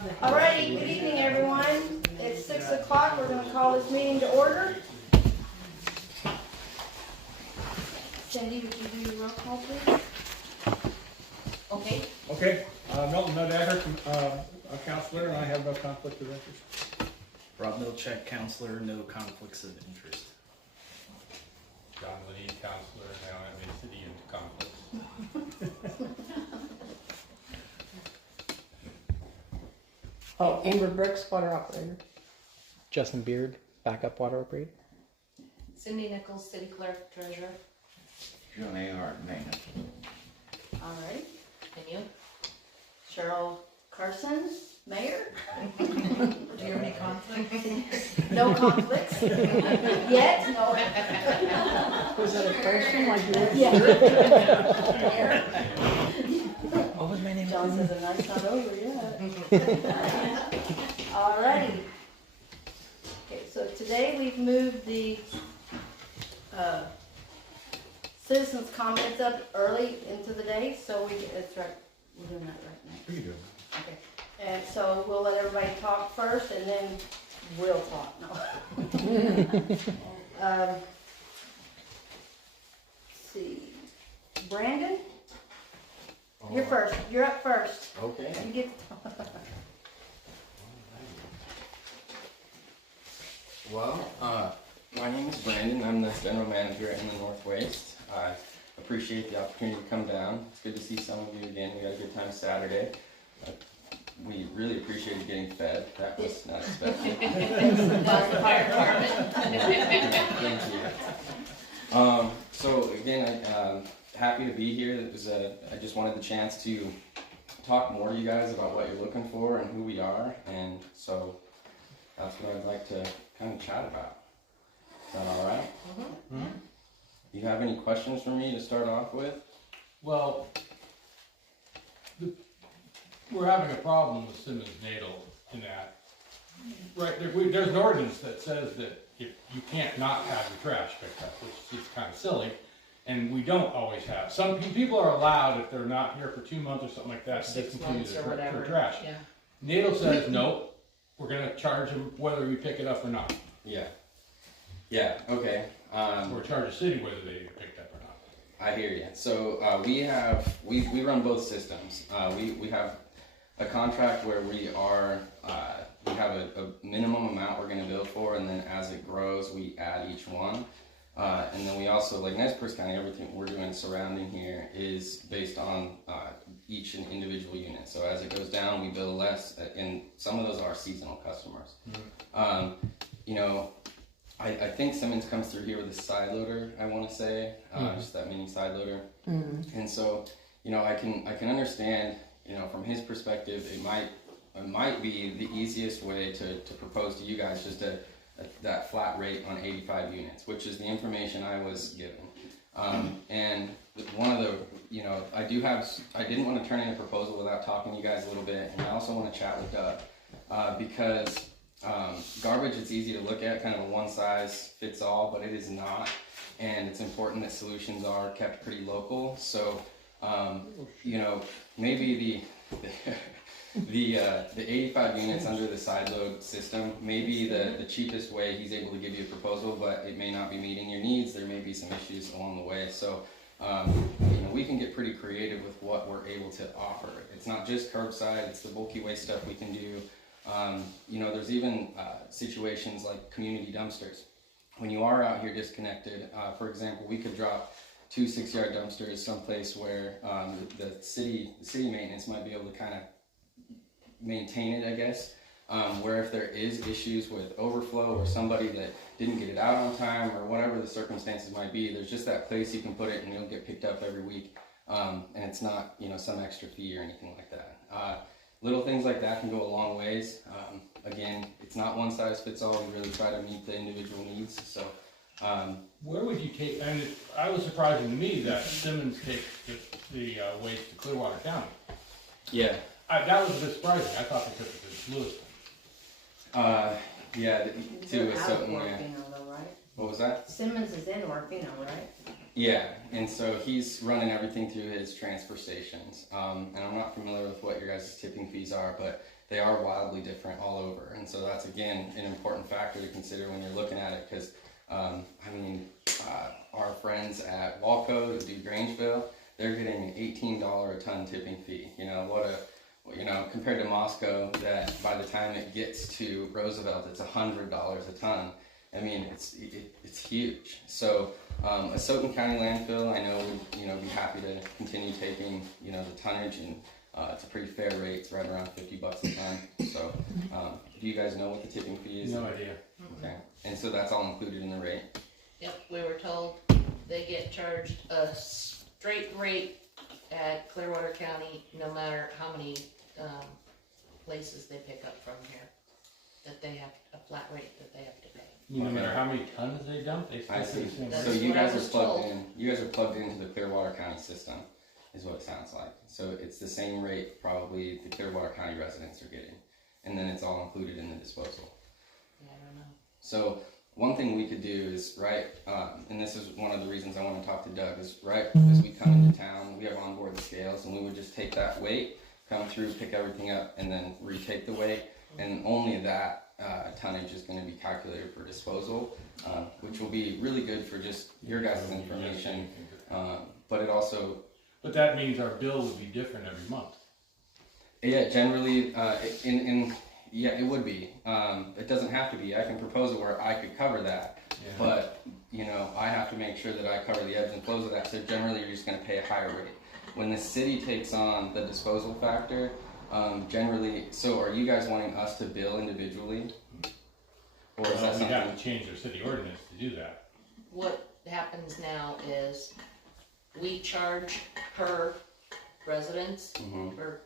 Alrighty, good evening, everyone. It's 6 o'clock. We're going to call this meeting to order. Cindy, would you do your roll call, please? Okay. Milton Nudacker, a counselor, and I have no conflict of interest. Rob Milchek, counselor, no conflicts of interest. John Lee, counselor, and I don't have any city into conflicts. Oh, Amber Brooks, water operator. Justin Beard, backup water operator. Cindy Nichols, city clerk, treasurer. John A. Hart, maintenance. Alright. And you? Cheryl Carson, mayor. Do you have any conflicts? No conflicts. Yet, no. Was that a question like yours? Yeah. What was my name? John says the night's not over yet. Alrighty. Okay, so today we've moved the citizens' comments up early into the day, so that's right, we're doing that right now. You do. Okay, and so we'll let everybody talk first, and then we'll talk. No. Let's see, Brandon, you're first. You're up first. Okay. You get. Well, my name is Brandon. I'm the general manager in the Northwest. I appreciate the opportunity to come down. It's good to see some of you again. We had a good time Saturday. We really appreciated getting fed. That was not expected. That's the fire department. Thank you. So again, I'm happy to be here. It was I just wanted the chance to talk more to you guys about what you're looking for and who we are, and so that's what I'd like to kind of chat about. Is that all right? Mm-hmm. Do you have any questions for me to start off with? Well, we're having a problem with Simmons Natal in that, right, there's an ordinance that says that if you can't not have your trash picked up, which is kind of silly, and we don't always have. Some people are allowed, if they're not here for 2 months or something like that, to 6 discontinue months or whatever. their trash. Yeah. Natal says, no, we're gonna charge them whether we pick it up or not. Yeah. Yeah, okay. Or charge the city whether they picked up or not. I hear you. So we run both systems. We have a contract where we have a minimum amount we're going to bill for, and then as it grows, we add each one. And then we also, like Nez Perce County, everything we're doing surrounding here is based on each individual unit. So as it goes down, we bill less, and some of those are seasonal customers. Mm-hmm. You know, I think Simmons comes through here with a side loader, I want to say, just that mini side loader. Mm-hmm. And so, you know, I can understand, you know, from his perspective, it might be the easiest way to propose to you guys just that flat rate on 85 units, which is the information I was given. And one of the, you know, I didn't want to turn in a proposal without talking to you guys a little bit, and I also want to chat with Doug, because garbage, it's easy to look at, kind of a one size fits all, but it is not, and it's important that solutions are kept pretty local. So, you know, maybe the 85 units under the side load system may be the cheapest way he's able to give you a proposal, but it may not be meeting your needs. There may be some issues along the way. So, you know, we can get pretty creative with what we're able to offer. It's not just curbside, it's the bulky waste stuff we can do. You know, there's even situations like community dumpsters. When you are out here disconnected, for example, we could drop 2 6-yard dumpsters someplace where the city maintenance might be able to kind of maintain it, I guess. Where if there is issues with overflow or somebody that didn't get it out on time or whatever the circumstances might be, there's just that place you can put it and it'll get picked up every week. And it's not, you know, some extra fee or anything like that. Little things like that can go a long ways. Again, it's not one size fits all. We really try to meet the individual needs. So, Where would you take, and I was surprising to me that Simmons takes the waste to Clearwater County. yeah. That was a bit surprising. I thought they took it to Lewiston. Yeah, to a certain way. Though, right? What was that? Simmons is in Orfino, right? Yeah, and so he's running everything through his transfer stations. And I'm not familiar with what your guys' tipping fees are, but they are wildly different all over. And so that's, again, an important factor to consider when you're looking at it, because, our friends at Walco who do Grangeville, they're getting an $18 a ton tipping fee. Compared to Moscow, that by the time it gets to Roosevelt, it's $100 a ton. I mean, it's huge. So a Soton County landfill, I know would be happy to continue taking the tonnage, and it's a pretty fair rate. It's right around $50 a ton. So do you guys know what the tipping fee is? No idea. Okay, and so that's all included in the rate. Yep, we were told they get charged a straight rate at Clearwater County, no matter how many places they pick up from here, that they have a flat rate that they have to pay. No matter how many tons they dump, they I still see. pay the same That's So rate. you what I guys are was plugged told. in. You guys are plugged into the Clearwater County system, is what it sounds like. So it's the same rate probably the Clearwater County residents are getting, and then it's all included in the disposal. Yeah, I don't know. So one thing we could do is, and this is one of the reasons I want to talk to Doug, is as we come into town, we have on board the scales, and we would just take that weight, come through, pick everything up, and then retake the weight, and only that tonnage is going to be calculated for disposal, which will be really good for just your guys' information, but it also... But that means our bill would be different every month. Yeah, generally, it would be. It doesn't have to be. I can propose it where I could cover that, Yeah. but I have to make sure that I cover the ebbs and flows of that. So generally, you're just going to pay a higher rate. When the city takes on the disposal factor, generally, so are you guys wanting us to bill individually, or is that We'd something? have to change our city ordinance to do that. What happens now is we charge per residence, Mhm.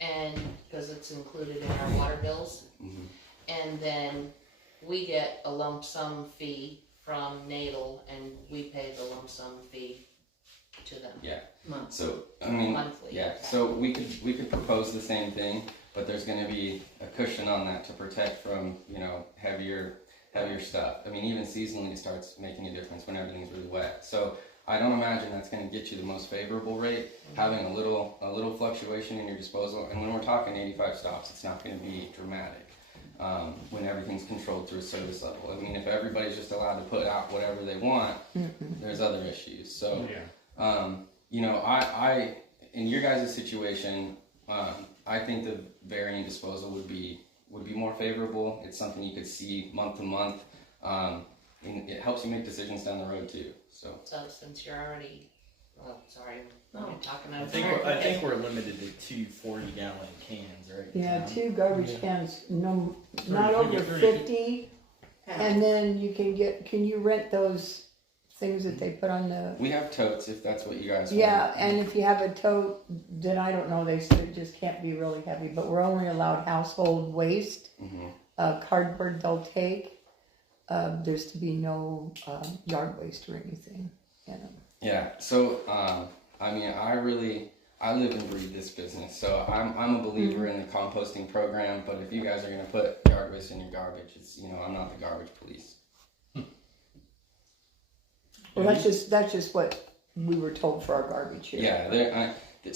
and because it's included in our water bills, Mhm. and then we get a lump sum fee from Natal, and we pay the lump sum fee to them. Yeah. Month. So I mean, Monthly. yeah. So we could propose the same thing, but there's going to be a cushion on that to protect from heavier stuff. I mean, even seasonally, it starts making a difference when everything's really wet. So I don't imagine that's going to get you the most favorable rate. Having a little fluctuation in your disposal, and when we're talking 85 stops, it's not going to be dramatic. When everything's controlled through a service level. I mean, if everybody's just allowed to put out whatever they want, there's other issues. So, I in your guys' situation, I think the varying disposal would be more favorable. It's something you could see month to month. And it helps you make decisions down the road too. So since you're already, sorry, No. I'm talking I out of think turn. I think we're limited to 2 40-gallon cans, right? Yeah, Tom? 2 garbage cans, no, not 30, over 30. 50, and then can you rent those things that they put on the, we have totes if that's what you guys yeah, want. and if you have a tote, then I don't know, they said it just can't be really heavy, but we're only allowed household waste, cardboard they'll take, there's to be no yard waste or anything, Yeah. So I live and breathe this business. So I'm a believer in the composting program. But if you guys are gonna put yard waste in your garbage, it's I'm not the garbage police. Well, that's just what we were told for our garbage here. Yeah.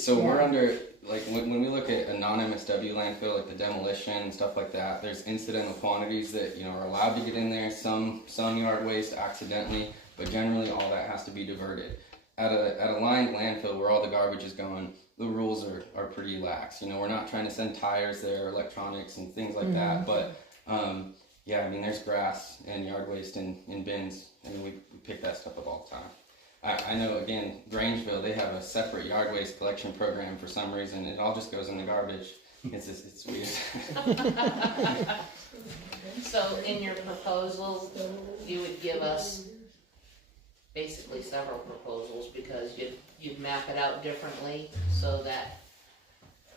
We're under when we look at a non-MSW landfill, like the demolition and stuff like that. There's incidental quantities that are allowed to get in there. Some yard waste accidentally, but generally all that has to be diverted. At a lined landfill where all the garbage is going, the rules are pretty lax. We're not trying to send tires there, electronics and things like that. But there's grass and yard waste in bins, and we pick that stuff up all the time. I know, again, Grangeville, they have a separate yard waste collection program for some reason. It all just goes in the garbage. It's weird. So in your proposal, you would give us basically several proposals, because you'd map it out differently so that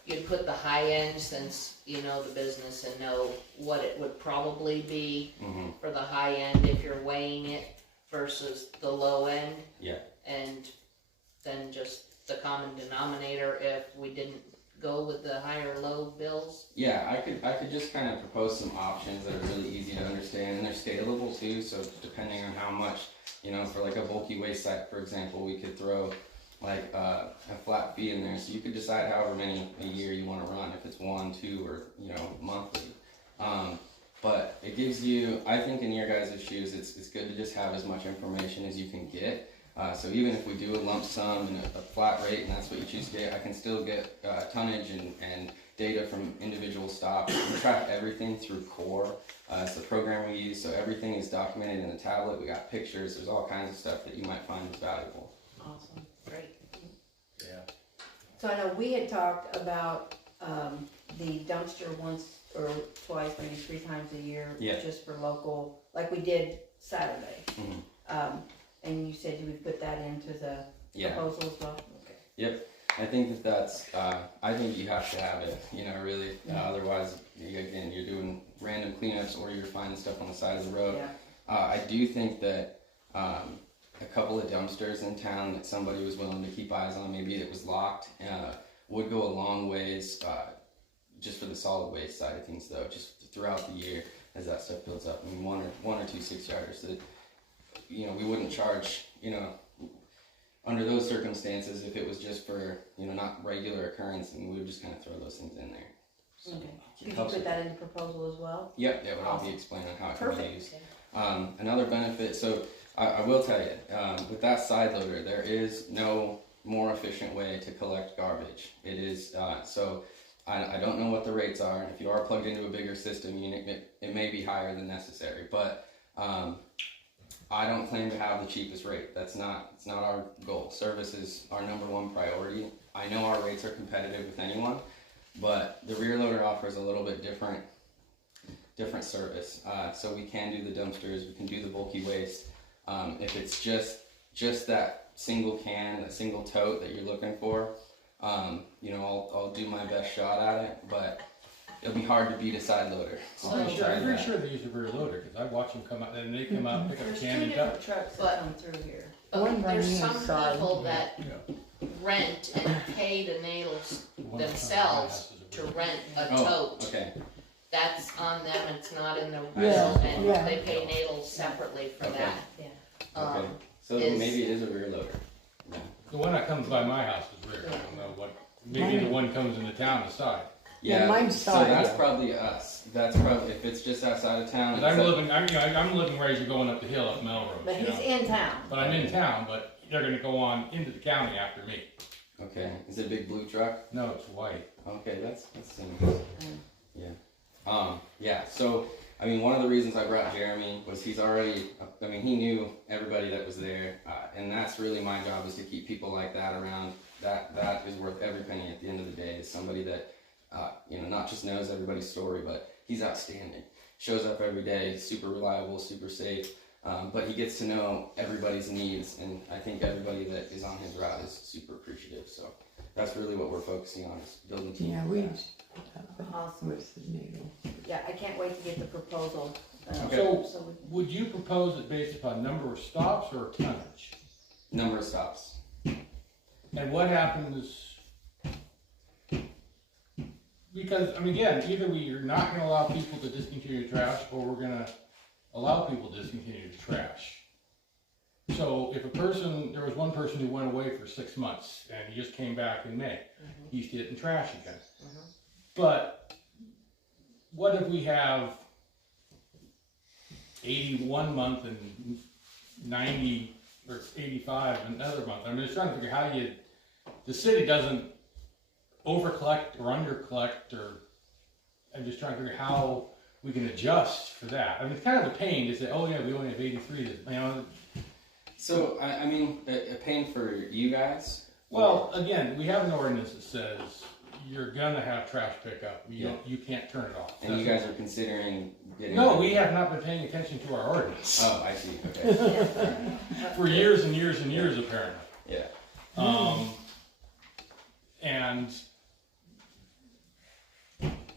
you'd put the high end, since you know the business and know what it would probably be for the high end if you're weighing it versus the low end. Yeah. And then just the common denominator if we didn't go with the higher low bills. Yeah, I could just kind of propose some options that are really easy to understand, and they're scalable too. So depending on how much, for like a bulky waste site, for example, we could throw like a flat fee in there, so you could decide however many a year you want to run, if it's 1, 2, or monthly. But it gives you, I think in your guys' shoes, it's good to just have as much information as you can get. So even if we do a lump sum and a flat rate, and that's what you choose to get, I can still get tonnage and data from individual stops. We track everything through Core. It's the program we use, so everything is documented in the tablet. We got pictures. There's all kinds of stuff that you might find is valuable. Awesome, great. Yeah. So I know we had talked about the dumpster once or twice, maybe 3 times a year, Yeah. just for local, like we did Saturday. Mhm. And you said you would put that into the Yeah. proposal as well? Okay. Yep. I think that's, I think you have to have it, really. Otherwise, again, you're doing random cleanups or you're finding stuff on the side of the road. Yeah. I do think that a couple of dumpsters in town that somebody was willing to keep eyes on, maybe it was locked, would go a long ways, just for the solid waste side of things, though, just throughout the year as that stuff builds up. I mean, one or two 6-yarders that, we wouldn't charge, under those circumstances, if it was just for, not regular occurrence, and we would just kind of throw those things in there. So, Okay. it Did you helps put with- that in the proposal as well? Yep, that would all be Awesome. explained on how it can be Perfect. used. Another benefit, so I will tell you, with that side loader, there is no more efficient way to collect garbage. It is, so I don't know what the rates are. If you are plugged into a bigger system, it may be higher than necessary, but I don't claim to have the cheapest rate. It's not our goal. Service is our #1 priority. I know our rates are competitive with anyone, but the rear loader offers a little bit different service. So we can do the dumpsters, we can do the bulky waste. If it's just that single can, that single tote that you're looking for, I'll do my best shot at it, but it'll be hard to beat a side loader. So I'm I'll try pretty that. sure they use a rear loader, because I watch them come out, and they come out, pick up a There's 2 can and different dump. trucks But- that come through here. But One by there's me some inside. people that Yeah. rent and pay to nail The one in front of my themselves house is a to rear- rent a Oh, tote. okay. That's on them, it's not in the Yeah, rental, and yeah. they pay nails separately for Okay. that. Yeah. Okay. Um, So is- maybe it is a rear loader. Yeah. The one that comes by my house is rear, I don't know what, maybe the one comes into town is side. Yeah, mine's so side. that's probably us. That's probably, if it's just outside of town. Because it's I'm living where you're going up the hill up Melrose, But he's in town. But I'm in town, but they're gonna go on into the county after me. Okay, is it a big blue truck? No, it's white. Okay, that's similar. Yeah, so, I mean, one of the reasons I brought Jeremy was he knew everybody that was there, and that's really my job, is to keep people like that around. That is worth every penny at the end of the day, is somebody that, not just knows everybody's story, but he's outstanding. Shows up every day, super reliable, super safe, but he gets to know everybody's needs, and I think everybody that is on his route is super appreciative, so that's really what we're focusing on, is building team. Yeah, we Awesome. with the needle. Yeah, I can't wait to get the proposal. Okay. So, would you propose it based upon number of stops or tonnage? Number of stops. And what happens, because, I mean, again, either we're not gonna allow people to discontinue trash, or we're gonna allow people to discontinue the trash. So if there was one person who went away for 6 months, and he just came back in May, he's getting trash again. But what if we have 81 month and 90 or 85 another month? I'm just trying to figure the city doesn't over collect or under collect, or I'm just trying to figure how we can adjust for that. I mean, it's kind of a pain to say, oh yeah, we only have 83, So, I mean, a pain for you guys? Well, again, we have an ordinance that says you're gonna have trash pickup. You can't turn it off. And you guys are considering getting... No, we have not been paying attention to our ordinance. Oh, I see, okay. For years and years and years, apparently. Yeah. And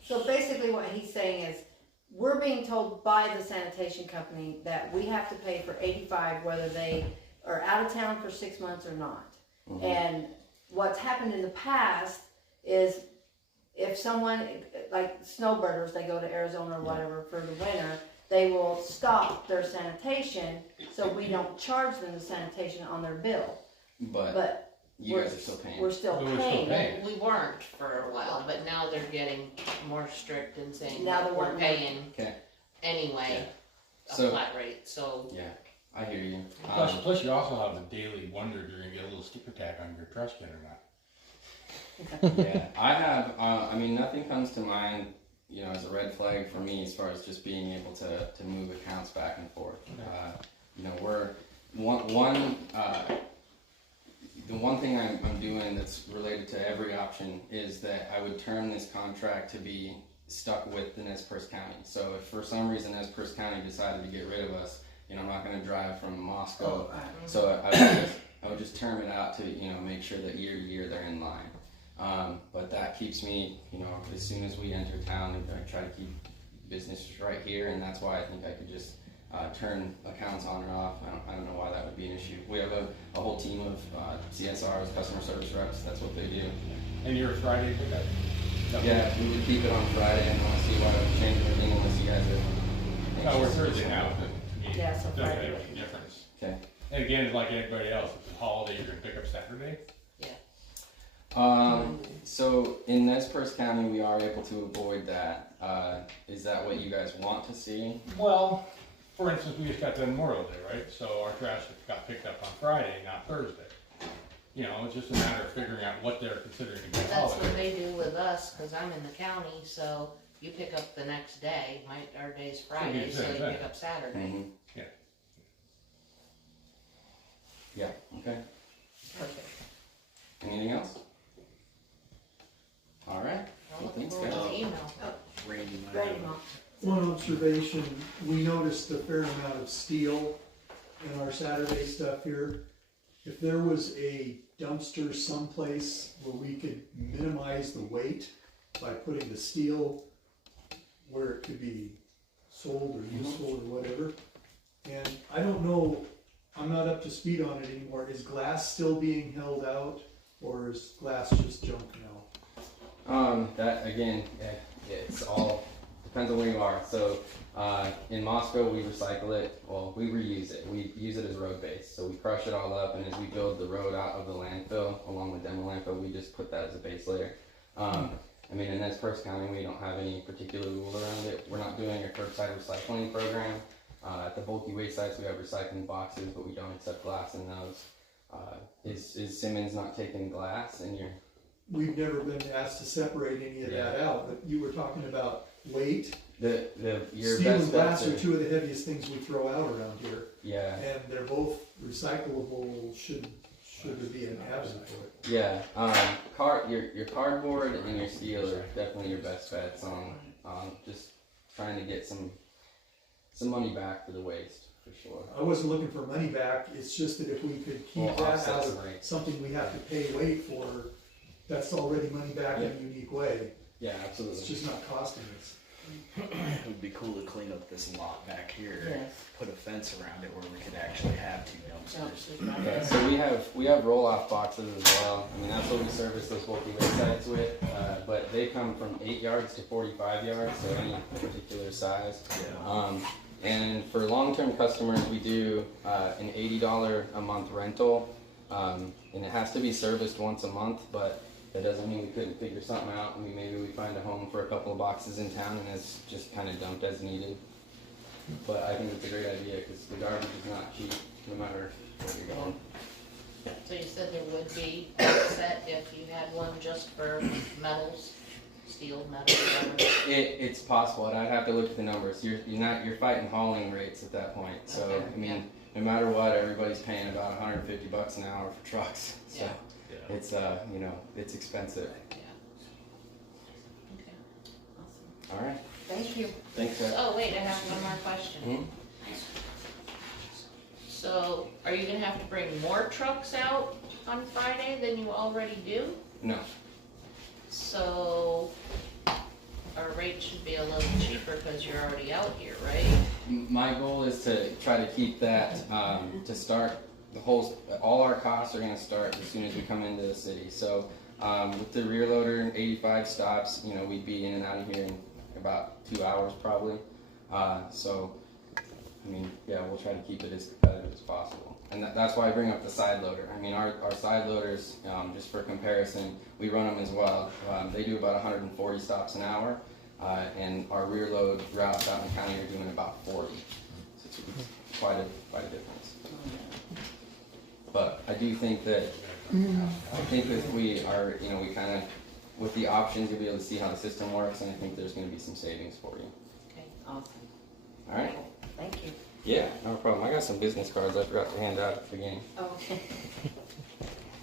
So basically what he's saying is, we're being told by the sanitation company that we have to pay for 85 whether they are out of town for 6 months or not. Mm-hmm. And what's happened in the past is if someone, like snowbirders, they go to Arizona or whatever for the winter, they will stop their sanitation so we don't charge them the sanitation on their bill. But But You guys are still paying. We're still But we're still paying. paying. We weren't for a while, but now they're getting more strict and saying Now that they're we're wanting- paying Okay. anyway, a So- flat rate, so. Yeah, I hear you. Plus you also have the daily wonder if you're gonna get a little sticker tag on your trash can or not. Yeah, I have, I mean, nothing comes to mind, you know, as a red flag for me as far as just being able to move accounts back and forth. You know, the one thing I'm doing that's related to every option is that I would turn this contract to be stuck with the Nez Perce County. So if for some reason Nez Perce County decided to get rid of us, you know, I'm not gonna drive from Moscow. So I would just term it out to, you know, make sure that year to year they're in line. But that keeps me, you know, as soon as we enter town, I try to keep business right here, and that's why I think I could just turn accounts on or off. I don't know why that would be an issue. We have a whole team of CSRs, customer service reps. That's what they do. And you're a Friday pickup? Yeah, we would keep it on Friday, and I don't see why I would change anything unless you guys are. No, we're Thursday now. To me, Yeah, so doesn't Friday. make any difference. Okay. And again, it's like everybody else, if it's a holiday, you're gonna pick up Saturday. So in Nez Perce County, we are able to avoid that. Is that what you guys want to see? Well, for instance, we just got done Memorial Day, right? So our trash got picked up on Friday, not Thursday. You know, it's just a matter of figuring out what they're considering to be a That's holiday. what they do with us, cause I'm in the county, so you pick up the next day, our day's Friday, the so same you thing. pick up Saturday. Mm-hmm. Yeah. Yeah, okay. Perfect. Anything else? All right. I'll look Thanks, forward to guys. the email. Randy might Ready, have- Mom? One observation, we noticed a fair amount of steel in our Saturday stuff here. If there was a dumpster someplace where we could minimize the weight by putting the steel where it could be sold or useful or whatever. And I don't know, I'm not up to speed on it anymore. Is glass still being held out or is glass just junk now? That again, it's all depends on where you are. So in Moscow, we recycle it. Well, we reuse it. We use it as road base. So we crush it all up, and as we build the road out of the landfill, along with demo landfill, we just put that as a base layer. I mean, in Nez Perce County, we don't have any particular rule around it. We're not doing a curbside recycling program. At the bulky waste sites, we have recycling boxes, but we don't accept glass in those. Is Simmons not taking glass? And you're We've never been asked to separate any of that out, but you were talking about weight. your Steel best and glass bets are two of the heaviest things we throw out around here, yeah. and they're both recyclable, should there be an avenue for it. Yeah, your cardboard and your steel are definitely your best bets on just trying to get some money back for the waste, for sure. I wasn't looking for money back, it's just that if we could keep Well, that offset out some of rates. something we have to pay weight for, that's already money back in a unique way. Yeah, It's absolutely. just not costing us. It would be cool to clean up this lot back here. Yes. Put a fence around it where we could actually have two dumpsters. Okay, so we have roll-off boxes as well. I mean, that's what we service those bulky waste sites with, but they come from 8 yards to 45 yards, so any particular size. Yeah. And for long-term customers, we do an $80 a month rental, and it has to be serviced once a month, but that doesn't mean we couldn't figure something out. I mean, maybe we find a home for a couple of boxes in town and it's just kind of dumped as needed. But I think it's a great idea because the garbage is not cheap, no matter where you're going. So you said there would be offset if you had one just for metals, steel, metal, whatever. It's possible, and I'd have to look at the numbers. You're fighting hauling rates at that point. So Okay, I mean, no matter what, everybody's paying about $150 an hour for trucks. So Yeah. it's it's expensive. Yeah. Okay. Awesome. All right, Thank you. thanks, sir. Oh, wait, I have one more question. Mhm. So, are you gonna have to bring more trucks out on Friday than you already do? No. So, our rate should be a little cheaper because you're already out here, right? My goal is to try to keep that to start all our costs are going to start as soon as we come into the city. So with the rear loader and 85 stops, you know, we'd be in and out of here in about 2 hours probably. So I mean, yeah, we'll try to keep it as competitive as possible. and that's why I bring up the side loader. I mean, our side loaders, just for comparison, we run them as well. They do about 140 stops an hour, and our rear load routes out in the county are doing about 40. So it's quite a difference. But I do think that, if we are, we kind of, with the options, you'll be able to see how the system works, and I think there's going to be some savings for you. Okay, awesome. All right? Thank you. Yeah, no problem. I got some business cards I forgot to hand out at the beginning. Okay.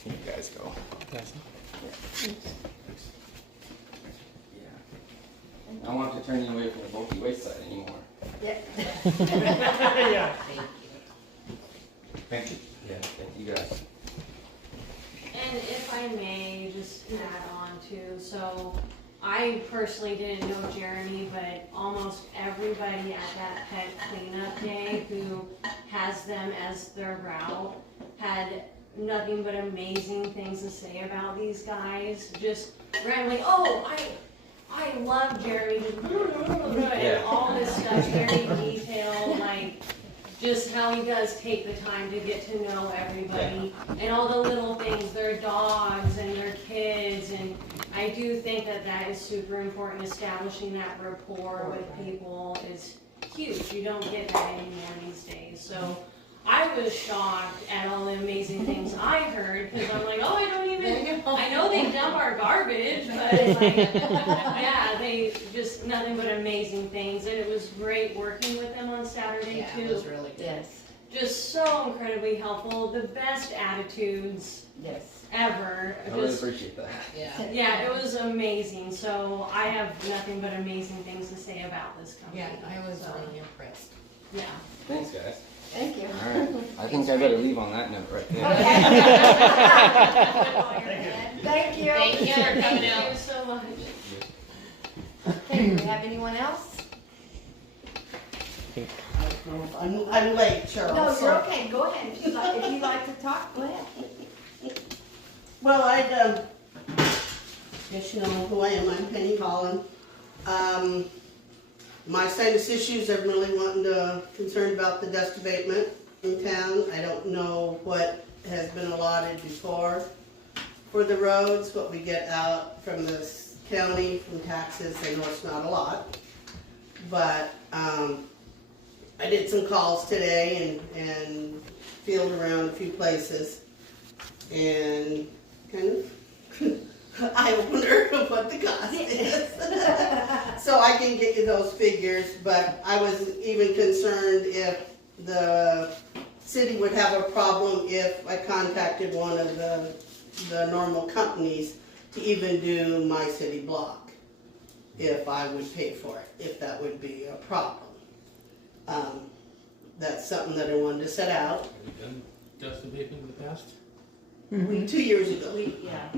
You guys go. Yes. Yeah. I don't want to turn you away from the bulky waste side anymore. Yeah. Yeah. Thank you. Thank you. Yeah, thank you guys. And if I may just add on too, so I personally didn't know Jeremy, but almost everybody at that Peck cleanup day who has them as their route had nothing but amazing things to say about these guys. Just randomly, oh, I love Jeremy, and all this stuff, very detailed, like just how he does take the time to get to know everybody and all the little things, their dogs and their kids, and I do think that that is super important. Establishing that rapport with people is huge. You don't get that anymore these days. So I was shocked at all the amazing things I heard, because I'm like, oh, I know they dump our garbage, but like, yeah, they just nothing but amazing things, and it was great working with them on Saturday Yeah, too. it was really good. Yes. Just so incredibly helpful. The best attitudes Yes. ever. I really Just, appreciate that. Yeah. yeah, it was amazing. So I have nothing but amazing things to say about this company. Yeah, I was So, really impressed. yeah. Thanks, guys. Thank you. All right. I think I better leave on that note right there. Thank you. Thank you for coming Thank you out. so much. Okay, do we have anyone else? I'm late, Cheryl. No, so- you're okay. Go ahead. If you'd like to talk, go ahead. Well, I'd, guess you know who I am. I'm Penny Holland. My sinus issues, I'm really concerned about the dust abatement in town. I don't know what has been allotted before for the roads, what we get out from the county, from taxes. I know it's not a lot. But, I did some calls today and fielded around a few places and kind of eye opener of what the cost is. So I can get you those figures, but I was even concerned if the city would have a problem if I contacted one of the normal companies to even do my city block, if I would pay for it, if that would be a problem. That's something that I wanted to set out. Have you done dust abatement in the past? 2 years ago. We have.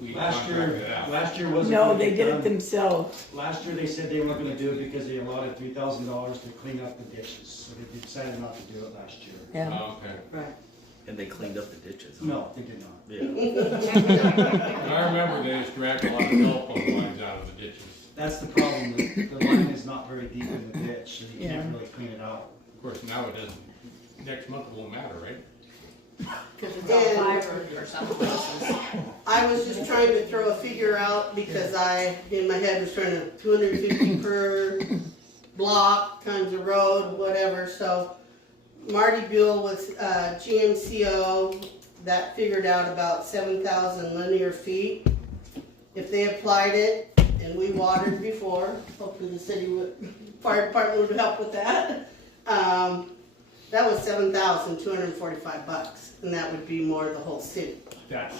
We Last contracted it out. year wasn't. No, gonna they get did it done. themselves. Last year they said they weren't gonna do it because they allotted $3,000 to clean up the ditches, so they decided not to do it last year. Yeah. Oh, okay. Right. And they cleaned up the ditches. huh? No, they did not. Yeah. And I remember they just dragged a lot of telephone lines out of the ditches. That's the problem, the line is not very deep in the ditch, so you can't really clean it out. Of course, now it doesn't, next month it won't matter, right? Because it's all And- fiber. For some places. I was just trying to throw a figure out because I, in my head, was trying to 250 per block times the road, whatever. So Marty Buell with GMCO, that figured out about 7,000 linear feet. If they applied it and we watered before, hopefully the city would, fire department would help with that. That was $7,245, and that would be more the whole city. That's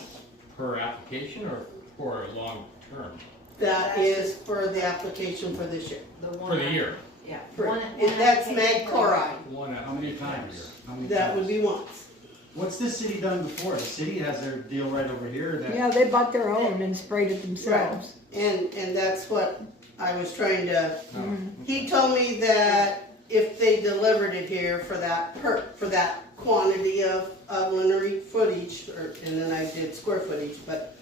per application or for a long term? That is for the application for this year. For the year? Yeah. That's mag chloride. One How many times? How many That would times? be once. What's this city done before? The city has their deal right over here that. Yeah, they bought their own and sprayed it themselves. And that's what I was trying to, Oh. he told me that if they delivered it here for that quantity of linear footage, and then I did square footage, but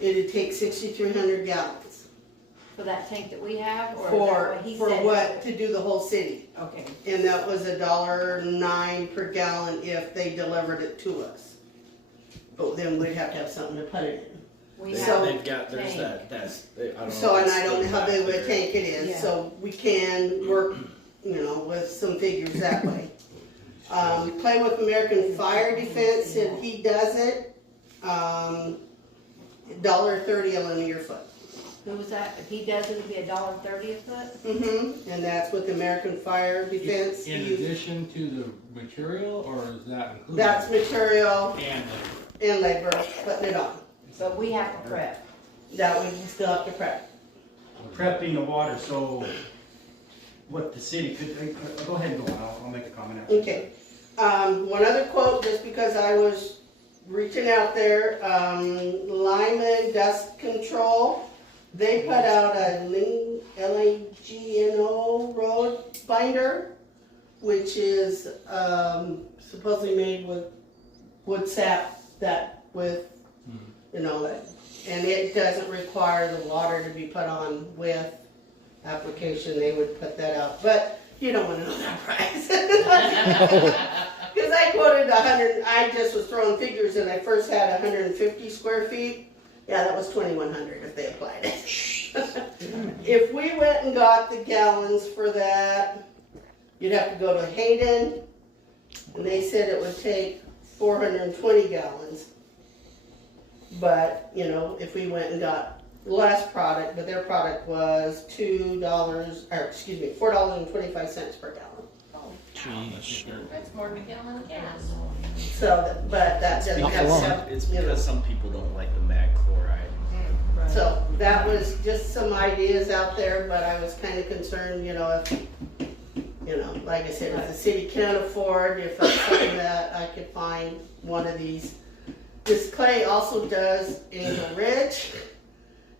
it'd take 6,300 gallons. For that tank that we have, or is that for, what he for said? what, to do the whole city. Okay, And that was $1.09 per gallon if they delivered it to us. But then we'd have to have something to put it we So- have. They've got, there's tank. that's, I don't know. in. So, if and it's I don't know still how big of back a there. tank it is, Yeah. so we can work, with some figures that way. Play with American Fire Defense, and he does it, $1.30 a linear foot. Who was that? If he does it, it'd be $1.30 a foot? And that's with American Fire Defense. In You- addition to the material, or is that included? That's material And and labor, putting it on. But we have to prep. That we still have to prep. Prepping the water, so what the city could, go ahead and go on, I'll make a comment after. Okay. One other quote, just because I was reaching out there, Lyman Dust Control, they put out a LAGNO road binder, which is, supposedly made with wood sap that with, and it doesn't require the water to be put on with application, they would put that out, but you don't wanna know that price. Cause I quoted 100, I just was throwing figures and I first had 150 square feet, yeah, that was 2,100 if they applied it. If we went and got the gallons for that, you'd have to go to Hayden, and they said it would take 420 gallons. But, if we went and got less product, but their product was $4.25 per gallon. That's more than a gallon of gas. So, but that doesn't Not have for to long. have, It's because some people don't like the mag chloride. So that was just some ideas out there, but I was kind of concerned, if, like I said, if the city can't afford, if it's something that I could find one of these. This Clay also does Angel Ridge,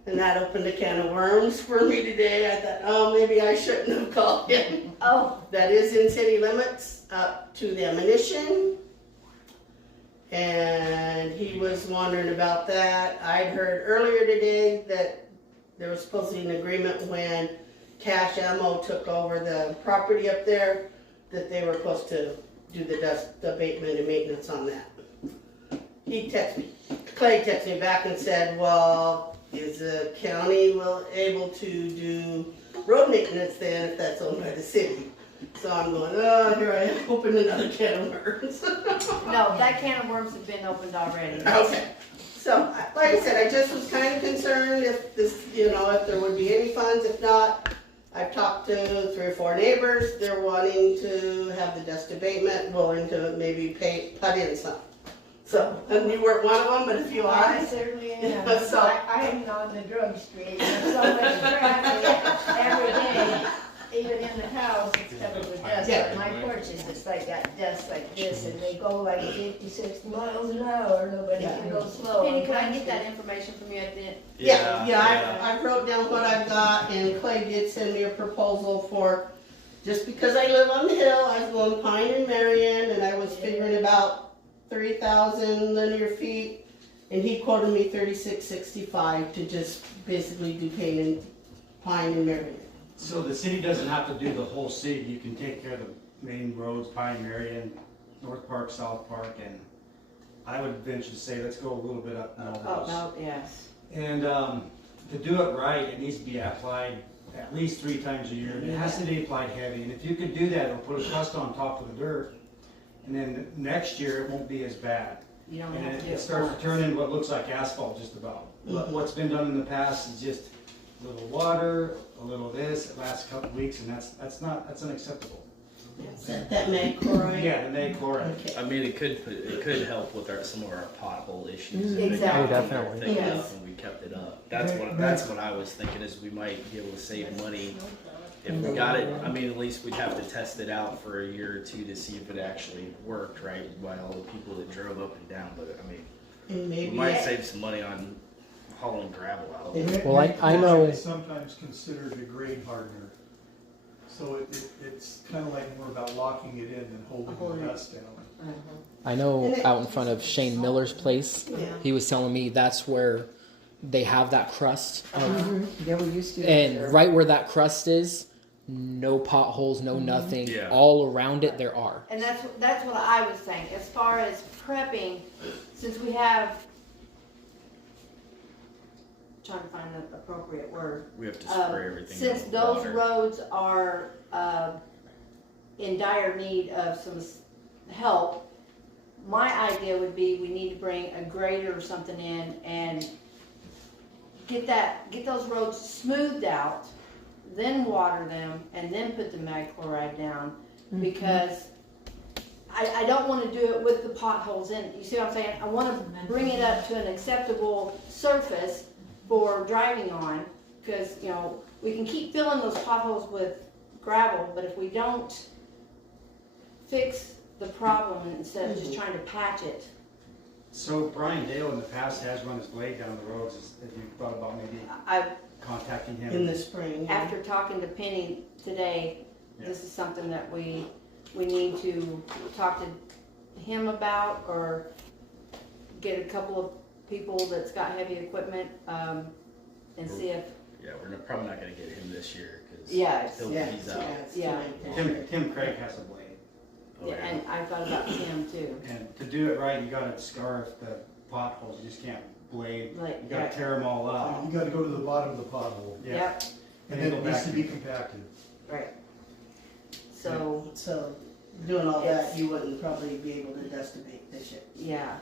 and that opened a can of worms for me today. I thought, oh, maybe I shouldn't have called him. Oh, That is in city limits up to the ammunition. And he was wondering about that. I'd heard earlier today that there was supposed to be an agreement when Cash Ammo took over the property up there, that they were supposed to do the dust abatement and maintenance on that. Clay texted me back and said, well, is the county able to do road maintenance then if that's owned by the city? So I'm going, oh, here I am, opening another can of worms. no, that can of worms has been opened already. Okay, so, like I said, I just was kind of concerned if this, if there would be any funds. If not, I've talked to 3 or 4 neighbors, they're wanting to have the dust abatement, willing to maybe put in some. So, and you weren't one of them, but if you are. I certainly am. So- I'm on the drug street, there's so much traffic every day, even in the house, it's covered with dust. Yeah. My porch is just like got dust like this, and they go like 50, 60 miles an hour, nobody can go slow. Penny, can I get that information from you at the end? Yeah, I wrote down what I've got, and Clay did send me a proposal for, just because I live on the hill, I was going Pine and Marion, and I was figuring about 3,000 linear feet, and he quoted me $36.65 to just basically do Pine and Marion. So the city doesn't have to do the whole city, you can take care of the main roads, Pine, Marion, North Park, South Park, and I would venture to say, let's go a little bit up all those. Oh, yes. And to do it right, it needs to be applied at least 3 times a year, and it has to be applied heavy, and if you could do that, it'll put a crust on top of the dirt, and then next year, it won't be as bad. You don't And have to do it starts to turn into what looks like asphalt just about. What's been done in the past is just a little water, a little this, it lasts a couple weeks, and that's unacceptable. That mag chloride? Yeah, the mag chloride. Okay. I mean, it could help with some of our pothole issues. Exactly. If they got Oh, definitely. their thing Yes. up and we kept it up. That's what I was thinking, is we might be able to save money if we got it. I mean, at least we'd have to test it out for a year or 2 to see if it actually worked, right? By all the people that drove up and down. But I mean, And we maybe might save some money on hauling gravel out. Well, I know- It's sometimes considered a grade hardener. So it's kind of like more about locking it in than holding the dust down. I know out in front of Shane Miller's place, Yeah. he was telling me that's where they have that crust. Yeah, we used to. And right where that crust is, no potholes, no nothing. Yeah. All around it, there are. And that's what I was saying. As far as prepping, since we have, trying to find the appropriate word. We have to spray everything. Since with those water. roads are in dire need of some help, my idea would be we need to bring a grader or something in and get those roads smoothed out, then water them, and then put the mag chloride down, because I don't want to do it with the potholes in. You see what I'm saying? I want to bring it up to an acceptable surface for driving on, because we can keep filling those potholes with gravel, but if we don't fix the problem instead of just trying to patch it. So Brian Dale in the past has run his blade down the roads. Have you thought about maybe contacting him? In the spring. Yeah. After talking to Penny today, this is something that we need to talk to him about, or get a couple of people that's got heavy equipment, and see if. Yeah, we're probably not going to get him this year because he's out. Tim Craig has a blade. Yeah, and I thought about Tim too. And to do it right, you gotta scarf the potholes, you just can't blade, you gotta tear them all out. You gotta go to the bottom of the pothole. Yeah. Yep. And then it needs to be compacted. Right. So doing all that, you wouldn't probably be able to dust abate this year. Yeah.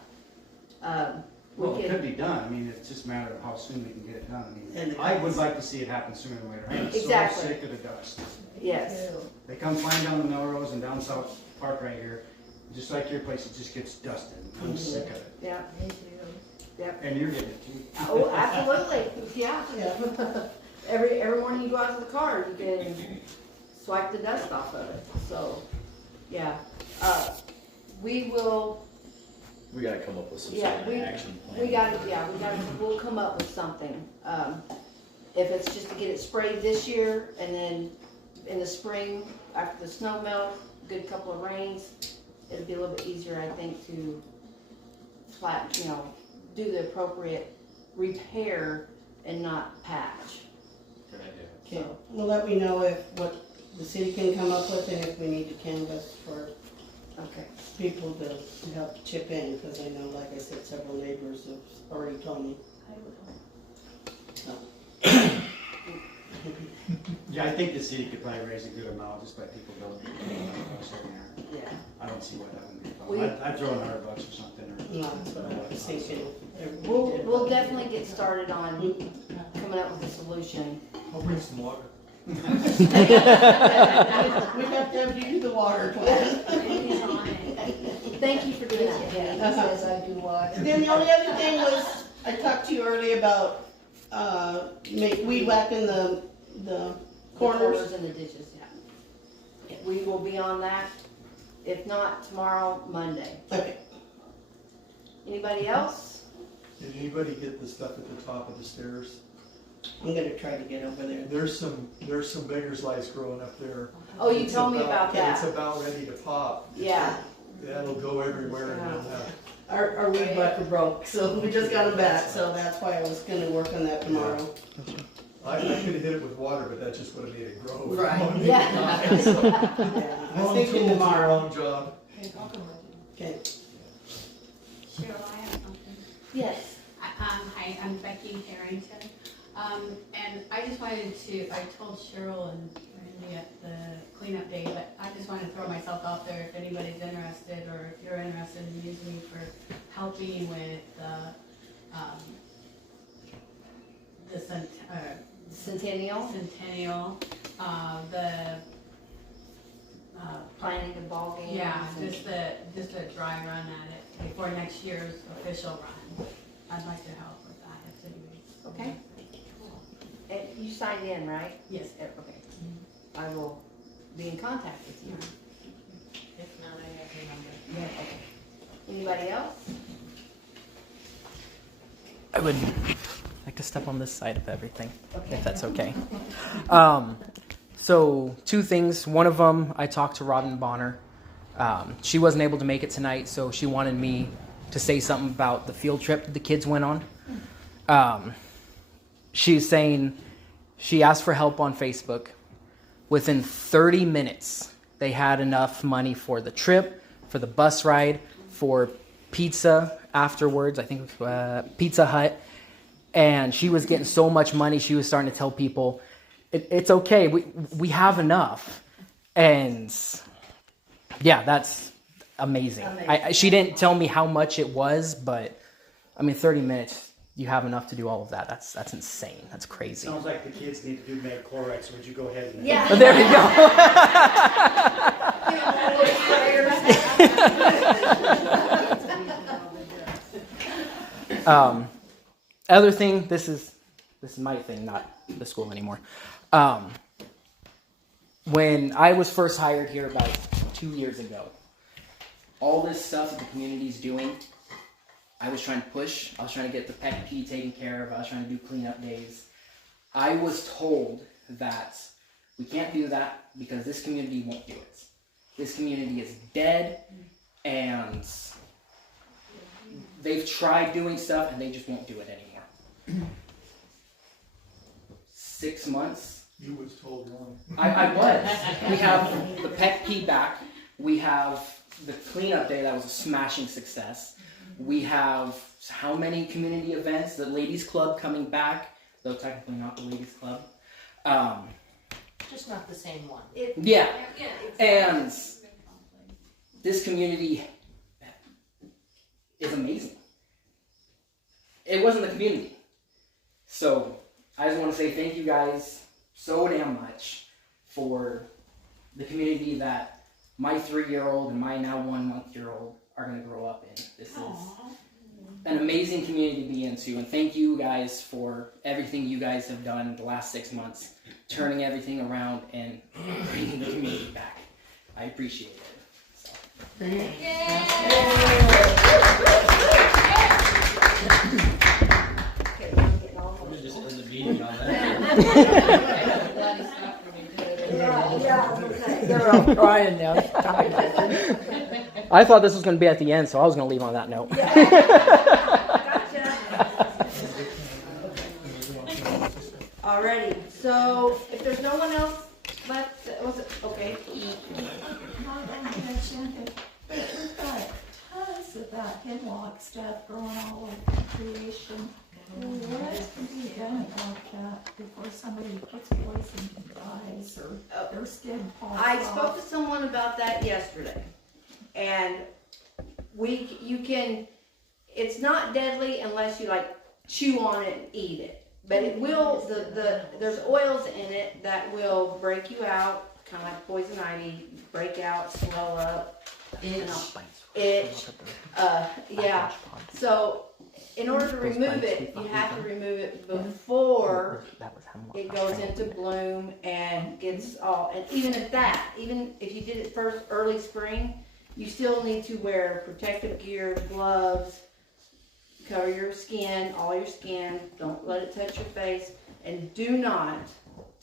Well, it could be done, I mean, it's just a matter of how soon we can get it done. I mean, I would like to see it happen sooner than later. I'm Exactly. so sick of the dust. Yes. They come flying down the Melrose and down South Park right here, just like your place, it just gets dusted. I'm sick of it. Yeah. Me too. Yep. And you're getting it too. Oh, absolutely. Yeah. Every morning you go out to the car, you can swipe the dust off of it. So, yeah. We will. We got to come up with some sort of action plan. We'll come up with something. If it's just to get it sprayed this year, and then in the spring, after the snow melt, good couple of rains, it'd be a little bit easier, I think, to do the appropriate repair and not patch. Good idea. Okay, well, let me know what the city can come up with, and if we need to canvas for people to help chip in, because I know, like I said, several neighbors have already told me. Yeah, I think the city could probably raise a good amount, just let people build $100 Yeah. I don't see why that wouldn't be a problem. I'd throw $100 or something. No, that's what I was thinking. We'll definitely get started on coming up with a solution. I'll bring some water. We have to have you do the water plan. Thank you for doing that. He says I do water. Then the only other thing was, I talked to you earlier about, weed whacking the corners. And the ditches, yeah. We will be on that, if not tomorrow, Monday. Okay. Anybody else? Did anybody get the stuff at the top of the stairs? I'm gonna try to get over there. There's some beggar's lice growing up there. Oh, you It's told me about that. It's about ready to pop. Yeah. That'll go everywhere and then, Our weed whacker broke, so we just got it back, so that's why I was gonna work on that tomorrow. I could have hit it with water, but that just would have made it grow. Right. Yeah. I was thinking tomorrow. Wrong job. Okay. Cheryl, I have something. Yes. Hi, I'm Becky Harrington. And I just wanted to, I told Cheryl and Randy at the cleanup day, but I just wanted to throw myself out there if anybody's interested, or if you're interested in using me for helping with the Centennial, the planning the ball game. yeah, just a dry run at it before next year's official run. I'd like to help with that if anybody's. Okay. And you signed in, right? Yes. Okay. I will be in contact with you. If not, I have your number. Yeah, okay. Anybody else? I would like to step on this side of everything, Okay. if that's okay. So, two things. One of them, I talked to Robin Bonner. She wasn't able to make it tonight, so she wanted me to say something about the field trip the kids went on. she's saying she asked for help on Facebook. Within 30 minutes, they had enough money for the trip, for the bus ride, for pizza afterwards. I think it was Pizza Hut. And she was getting so much money, she was starting to tell people, it's okay, we have enough. And yeah, that's amazing. She didn't tell me how much it was, but I mean, 30 minutes, you have enough to do all of that. That's insane. That's crazy. Sounds like the kids need to do metachloride, so would you go ahead and? Yeah. But there we go. Other thing, this is my thing, not the school anymore. When I was first hired here about 2 years ago, all this stuff that the community's doing, I was trying to push. I was trying to get the Peck P taken care of. I was trying to do cleanup days. I was told that we can't do that because this community won't do it. This community is dead, and they've tried doing stuff, and they just won't do it anymore. 6 months. You was told wrong. I was. We have the Peck P back. We have the cleanup day that was a smashing success. We have how many community events? The Ladies Club coming back, though technically not the Ladies Club. Just not the same one. Yeah. And this community is amazing. It wasn't the community. So I just want to say thank you guys so damn much for the community that my 3-year-old and my now 1-month-year-old are going to grow up in. This is an amazing community to be into, and thank you guys for everything you guys have done the last 6 months, turning everything around and bringing the community back. I appreciate it. So. We're just in the meeting on that. They're all crying now. I thought this was going to be at the end, so I was going to leave on that note. Alrighty, so if there's no one else left, was it, okay. We've got tons of that hemlock stuff growing all over creation. What can be done about that before somebody puts poison and dies or their skin falls off? I spoke to someone about that yesterday, and you can, it's not deadly unless you like chew on it and eat it. But it will, there's oils in it that will break you out, kind of like poison ivy, break out, swell up, itch, yeah. So in order to remove it, you have to remove it before it goes into bloom and gets all, and even at that, even if you did it first early spring, you still need to wear protective gear, gloves, cover your skin, all your skin, don't let it touch your face, and do not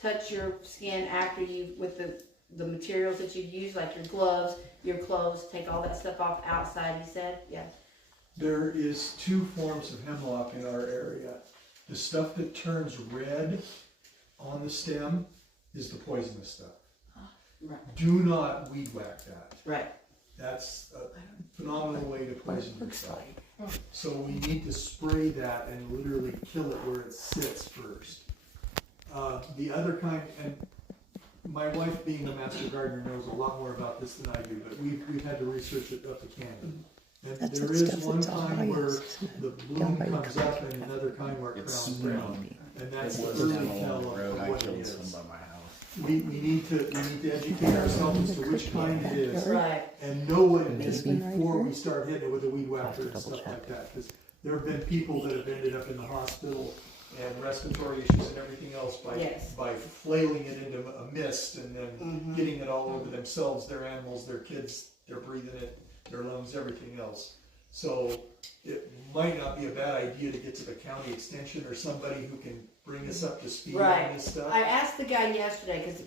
touch your skin after you, with the materials that you use, like your gloves, your clothes, take all that stuff off outside, you said? Yeah. There is 2 forms of hemlock in our area. The stuff that turns red on the stem is the poisonous stuff. Right. Do not weed whack that. Right. That's a phenomenal way to poison yourself. So we need to spray that and literally kill it where it sits first. The other kind, and my wife being a master gardener knows a lot more about this than I do, but we've had to research it up to Canada. And there is one kind where the bloom comes up and another kind where it crowns brown. And that's the early tell of what it is. We need to educate ourselves as to which kind it is, Right. and know what it is before we start hitting it with a weed whacker and stuff like that. Because there have been people that have ended up in the hospital and respiratory issues and everything else by flailing it into a mist and then getting it all over themselves, their animals, their kids, they're breathing it, their lungs, everything else. So it might not be a bad idea to get to the county extension or somebody who can bring us up to speed on this stuff. I asked the guy yesterday, because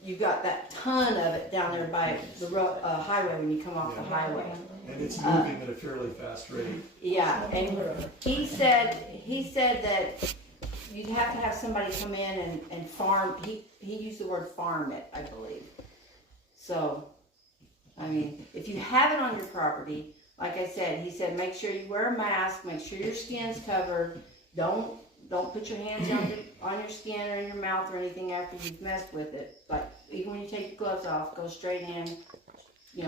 you've got that ton of it down there by the highway when you come off the highway. And it's moving at a fairly fast rate. Yeah, and he said that you'd have to have somebody come in and farm, he used the word farm it, I believe. So, I mean, if you have it on your property, like I said, he said, make sure you wear a mask, make sure your skin's covered, don't put your hands on your skin or in your mouth or anything after you've messed with it. Like, even when you take your gloves off, go straight in,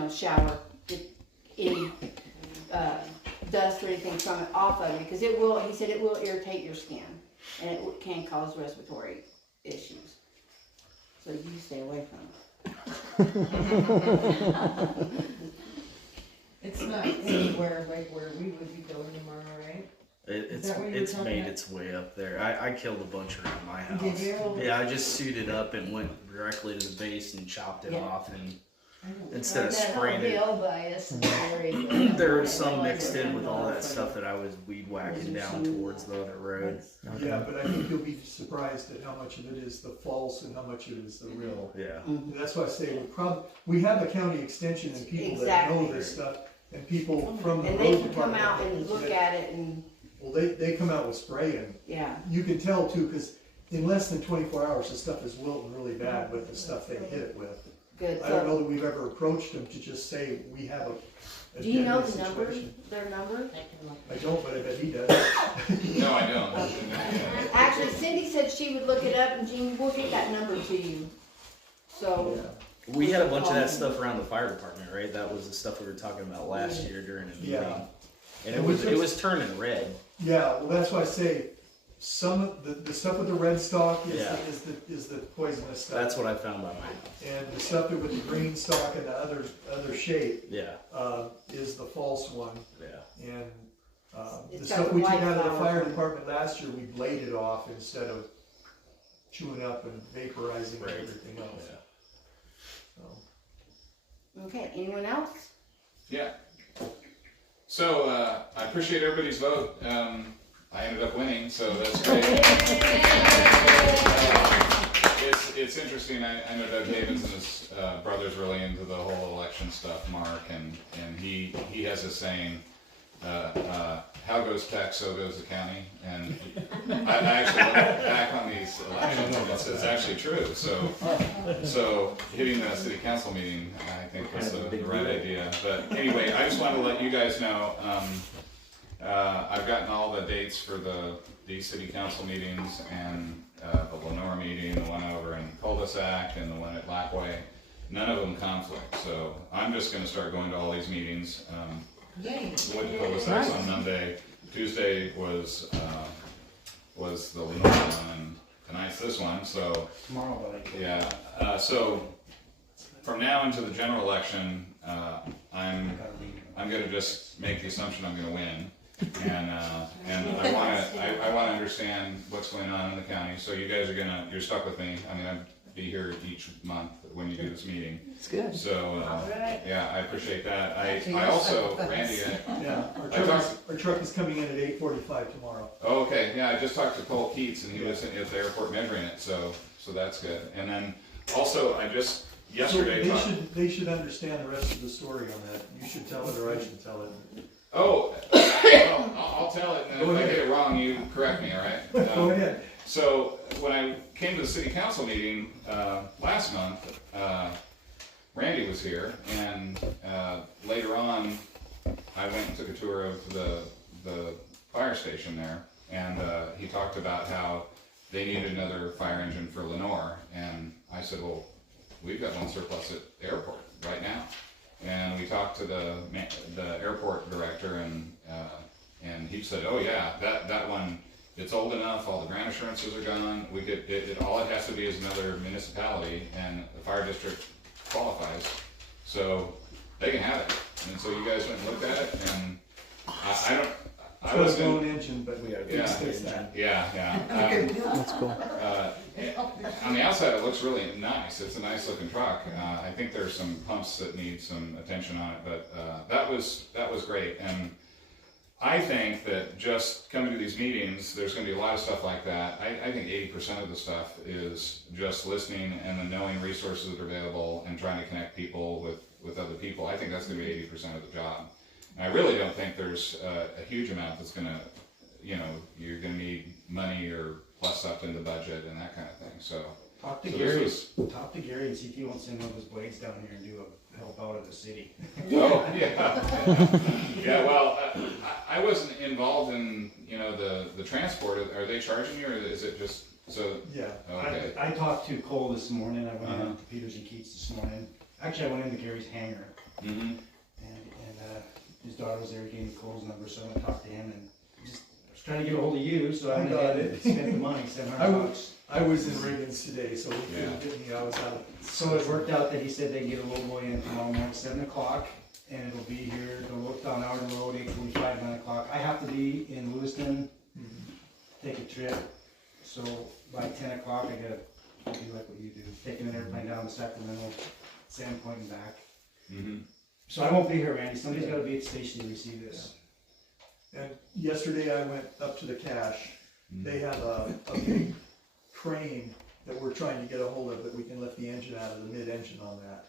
shower, get any dust or anything from it off of you, because he said it will irritate your skin, and it can cause respiratory issues. So you stay away from it. It's not anywhere like where we would be going tomorrow, right? It's that what you were talking made about? its way up there. I killed a bunch around my house. Did you? Yeah, I just suited up and went directly to the base and chopped it Yeah. off, and instead of That whole spraying it, hill by us in the area. there was some mixed in with all that stuff that I was weed whacking down towards the other road. Yeah, but I think you'll be surprised at how much of it is the false and how much of it is the real. Yeah. And that's why I say we have a county extension and people that know Exactly. this stuff, and people from the And road they can come department. out and look at it and, Well, they come out with spray, and yeah. you can tell too, because in less than 24 hours, the stuff is wilting really bad with the stuff they hit it with. Good. I don't know that we've ever approached them to just say we have a Do you know deadly the number, situation. their number? I don't, but I bet he does. No, I don't. Actually, Cindy said she would look it up, and Jean, we'll get that number to you. So, We had a bunch of that stuff around the fire department, right? That was the stuff we were talking about last year during a meeting. Yeah. And it was turning red. Yeah, well, that's why I say some of the stuff with the red stalk is, Yeah. is the poisonous stuff. That's what I found by my house. And the stuff with the green stalk and the other shape Yeah. is the false one. Yeah. And the It's stuff got we the took white out of the flowers. fire department last year, we bladed off instead of chewing up and vaporizing Right. and everything else. Yeah. So. okay, anyone else? Yeah. So, I appreciate everybody's vote. I ended up winning, so that's great. It's interesting. I know Doug Havens and his brother's really into the whole election stuff, Mark, and he has a saying, how goes Peck, so goes the county. And I actually looked back on these elections, and it's actually true. So hitting the city council meeting, I think was the right idea. But anyway, I just wanted to let you guys know, I've gotten all the dates for these city council meetings and the Lenore meeting, the one over in Cul-de-sac and the one at Lapway. None of them conflict, so I'm just gonna start going to all these meetings. Went to Cul-de-sacs on Monday. Tuesday was the Lenore one, and tonight's this one, so. Tomorrow, buddy. Yeah, so from now into the general election, I'm gonna just make the assumption I'm gonna win. And I wanna understand what's going on in the county, so you guys you're stuck with me. I mean, I'd be here each month when you do this meeting. It's good. So, yeah, I appreciate that. I also, Randy, Yeah, our truck is coming in at 8:45 tomorrow. oh, okay, yeah, I just talked to Cole Keats and he was at the airport measuring it, so that's good. And then also, I just, yesterday. So they should understand the rest of the story on that. You should tell it or I should tell it. Oh, well, I'll tell it, and if I get it wrong, you correct me, all right? Go ahead. So, when I came to the city council meeting last month, Randy was here, and later on, I went and took a tour of the fire station there, and he talked about how they needed another fire engine for Lenore, and I said, well, we've got one surplus at the airport right now. And we talked to the airport director, and he said, "Oh yeah, that one, it's old enough. All the ground assurances are gone. We could, all it has to be is another municipality, and the fire district qualifies, so they can have it." And so you guys went and looked at it, and I was It's a lone engine, but we gotta fix that. Yeah. That's cool. On the outside, it looks really nice. It's a nice looking truck. I think there's some pumps that need some attention on it, but that was great. And I think that just coming to these meetings, there's going to be a lot of stuff like that. I think 80% of the stuff is just listening and then knowing resources that are available and trying to connect people with other people. I think that's going to be 80% of the job. And I really don't think there's a huge amount that's going to, you're going to need money or plus up in the budget and that kind of thing, so. Talk to So Gary, this talk to Gary and see if he wants to send one of his blades down here and do a help out of the city. Oh, yeah. Yeah, well, I wasn't involved in, you know, the transport. Are they charging you or is it just, so? Yeah, Okay. I talked to Cole this morning, I went Uh-huh. in to Peters and Keats this morning. Actually, I went into Gary's hangar, Mm-hmm. and his daughter was there, he gave me Cole's number, so I went and talked to him, and just was trying to get a hold of you, so I I went got ahead it. and spent the money, $700. I was in Reagan's today, so he Yeah. couldn't get me, I was out. So it worked out that he said they can get a little boy in tomorrow morning, 7 o'clock, and it'll be here, they'll look down Outer Road, 8:45, 9 o'clock. I have to be in Lewiston, take a trip, so by 10 o'clock, I gotta do like what you do, taking an airplane down to Sacramento, Sandpoint and back. Mm-hmm. So I won't be here, Randy, somebody's gotta be at the station to receive this. And yesterday I went up to the cache, they have a big crane that we're trying to get a hold of, that we can lift the engine out of the mid-engine on that.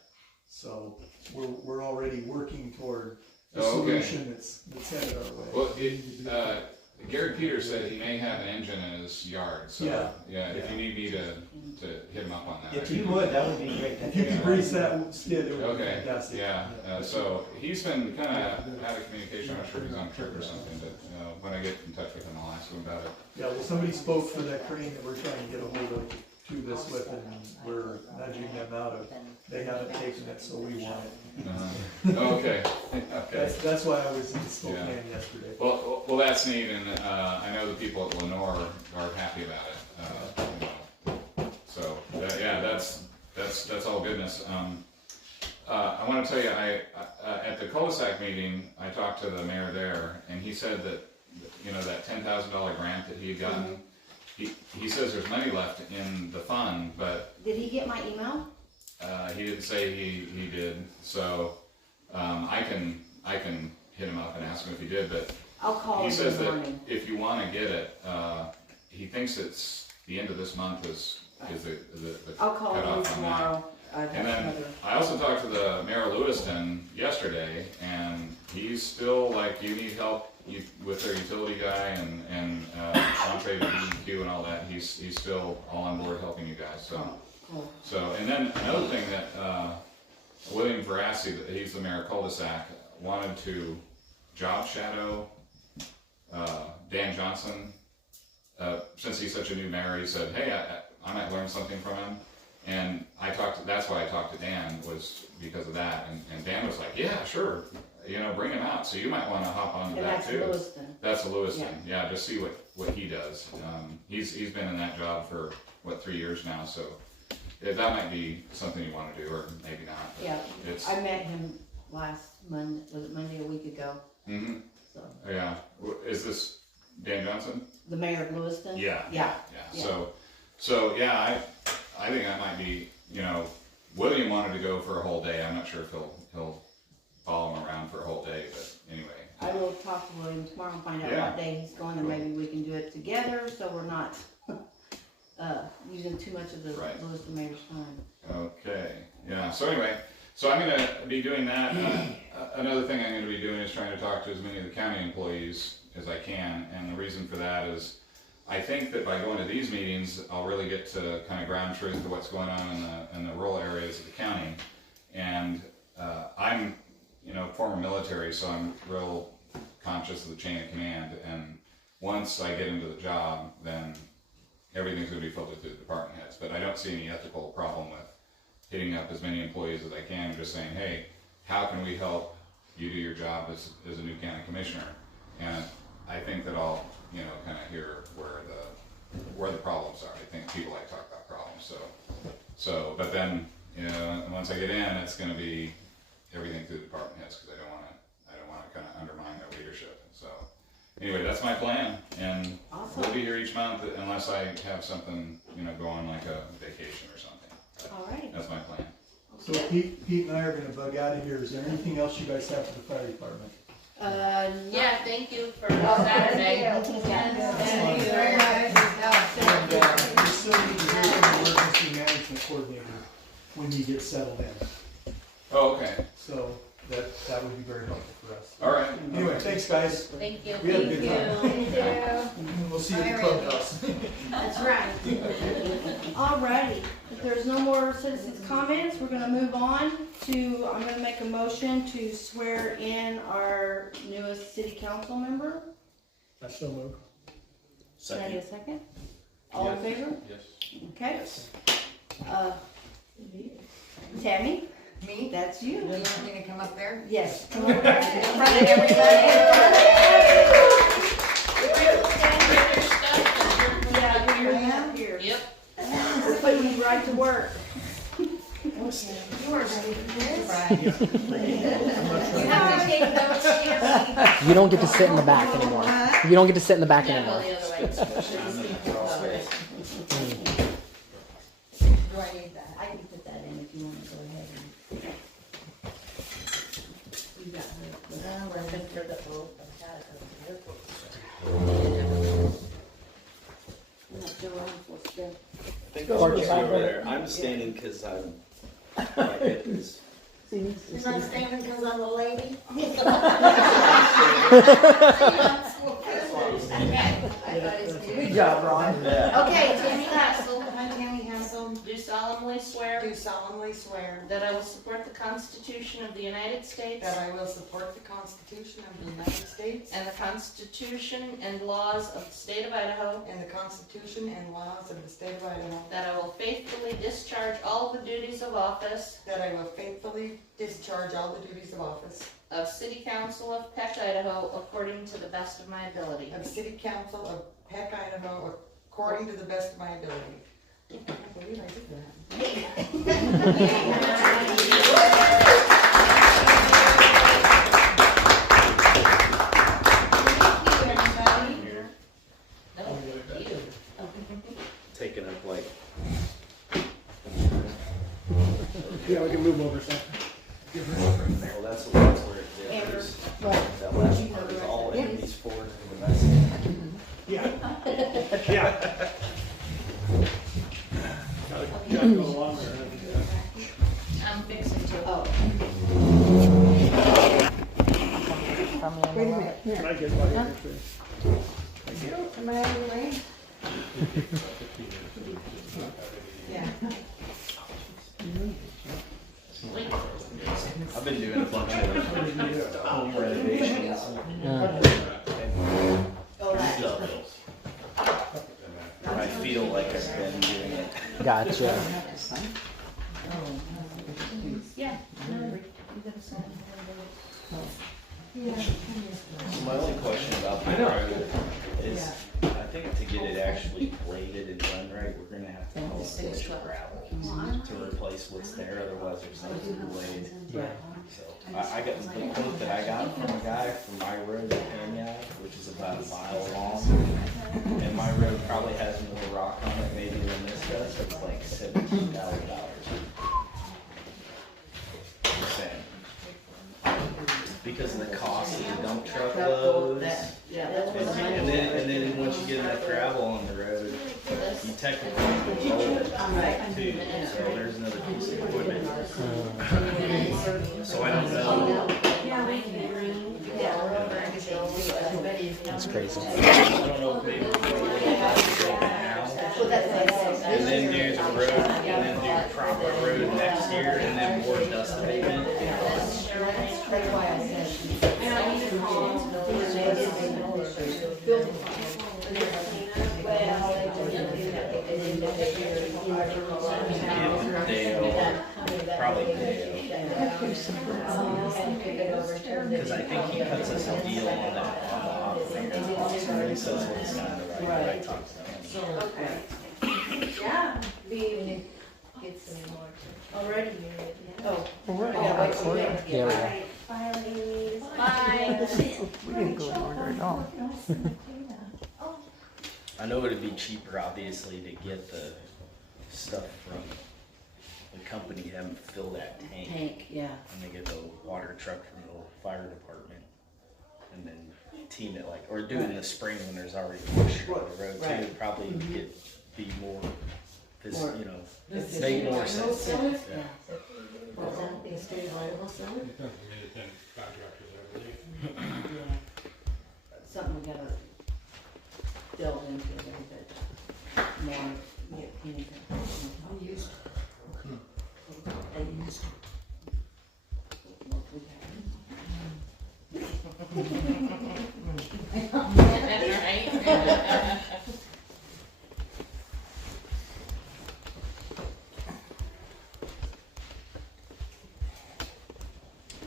So we're already working toward a Oh, okay. solution that's headed our way. Well, Gary Peters said he may have an engine in his yard, so, Yeah. if you need me to hit him up on that. I If can you do would, that would be great. If you could grease that skid, it would be Okay, fantastic. yeah, so he's been kind of out of communication, I'm not sure if he's on trip or something, but when I get in touch with him, I'll ask him about it. Yeah, well, somebody spoke for that crane that we're trying to get a hold of to this with, and we're nudging them out of, they haven't taken it, so we want it. Okay, okay. That's why I was in Spokane Yeah. yesterday. Well, that's neat, and I know the people at Lenore are happy about it. You know. So yeah, that's all goodness. I want to tell you, I at the cul-de-sac meeting, I talked to the mayor there, and he said that, you know, that $10,000 grant that he had gotten. He says there's money left in the fund, but Did he get my email? he didn't say he did. So I can hit him up and ask him if he did, but. I'll call He him says in the that morning. if you wanna get it, he thinks it's the end of this month is the I'll call him cutoff on that. tomorrow. And That's then another- I also talked to the mayor of Lewiston yesterday, and he's still like, you need help with their utility guy and entree to DEQ and all that. He's still all on board helping you guys. So Cool. so and then another thing that William Verassi, he's the mayor of Cul-de-sac, wanted to job shadow Dan Johnson. Since he's such a new mayor, he said, hey, I might learn something from him. And that's why I talked to Dan, was because of that. And Dan was like, yeah, sure, you know, bring him out. So you might want to hop onto And that that's too. Lewiston. That's a Lewiston, yeah, just see what he does. He's been in that job for, 3 years now, so that might be something you want to do, or maybe not. But Yeah, It's, I met him last Monday, was it Monday, a week ago? mhm, So, yeah. Is this Dan Johnson? the mayor of Lewiston? Yeah. Yeah. So yeah, I think that might be, you know, William wanted to go for a whole day. I'm not sure if he'll follow him around for a whole day, but anyway. I will talk to William tomorrow and find out Yeah. what day he's going, and maybe we can do it together, so we're not using too much of the Right. Lewiston mayor's time. Okay, yeah, so anyway, so I'm gonna be doing that. Another thing I'm gonna be doing is trying to talk to as many of the county employees as I can, and the reason for that is I think that by going to these meetings, I'll really get to kind of ground truth of what's going on in the rural areas of the county. And I'm, you know, former military, so I'm real conscious of the chain of command, and once I get into the job, then everything's gonna be filtered through the department heads. But I don't see any ethical problem with hitting up as many employees as I can, just saying, hey, how can we help you do your job as a new county commissioner? And I think that I'll, you know, kind of hear where the problems are. I think people like to talk about problems. So, but then, you know, once I get in, it's going to be everything through the department heads, because I don't want to kind of undermine their leadership. So, anyway, that's my plan, and Awesome. we'll be here each month unless I have something, you know, go on like a vacation or something. But All right. that's my plan. So Pete and I are gonna bug out of here. Is there anything else you guys have for the fire department? Yeah, thank you for Saturday. Thank you very much. We still need to hear from the emergency management coordinator when he gets settled in. Oh, okay. So that would be very helpful for us. All right. Anyway, thanks, guys. Thank you. We had a good time. Thank you. We'll see you at the clubhouse. That's right. Alrighty, if there's no more citizens' comments, we're gonna move on to, I'm gonna make a motion to swear in our newest city council member. I so move. Can I get a second? All in favor? Yes. Okay. Tammy, Me? that's you. You want me to come up there? Yes, come over. Yeah, you're moving up here. Yep. We're putting you right to work. You are ready for this? You have to take notes, Tammy. You don't get to sit in the back anymore. You don't get to sit in the back Yeah, anymore. go the other way. Do I need that? I can put that in if you want to go ahead and. You got I think I'll just be over there. I'm standing because I'm. My hip is. You're not standing because I'm a lady? Good job, Ron. Yeah. Okay, Tammy Hassel, I, Tammy Hassel, do solemnly swear do solemnly swear that I will support the Constitution of the United States that I will support the Constitution of the United States and the Constitution and laws of the state of Idaho, and the Constitution and laws of the state of Idaho, that I will faithfully discharge all the duties of office that I will faithfully discharge all the duties of office of City Council of Peck, Idaho, according to the best of my ability. of City Council of Peck, Idaho, according to the best of my ability. I can't believe I did that. No, you. Taking up like. Yeah, we can move over some. Well, that's where it differs. That last part is all in these four and the rest. Yeah. Yeah. Gotta go along there. I'm fixing to. Oh. Wait a minute, Can here. I get one here too? Am I out of the way? Yeah. I've been doing a bunch of home renovations. I feel like I've been doing it. Gotcha. Yeah. My only question about the road is, I think to get it actually bladed and done right, we're gonna have to haul a bunch of gravel to replace what's there, otherwise there's nothing to blade. So, I got the quote that I got from a guy from my road in Pena, which is about a mile long. And my road probably has more rock on it maybe than this does, so it's like $17,000. Just saying. Because of the cost of the dump truck loads. Yeah, that's what mine And then once you get enough gravel on the road, you technically control it too, so there's another piece of equipment. So I don't know, That's crazy. I don't know if maybe we can do it now. And then do the road, and then do proper road next year, and then more dust abatement. That's why I said. And I need to call Probably because I think he cuts us a deal on that on the operator. He says what's kind of right. I talked to him. Okay. Yeah. Already. Oh. I gotta wait till then. Yeah, we are. Bye, ladies. Bye. We didn't go in order at all. I know it'd be cheaper, obviously, to get the stuff from the company, have them fill that tank. Yeah. And they get the water truck from the fire department. And then team it like, or do it in the spring when there's already moisture on the road too. Probably be more, you know, make more sense. Yeah. the state of Iowa Center? It comes from independent contractors, I believe. Yeah. Something we gotta delve into a little bit more, get Penny's information. I used, I used. Right?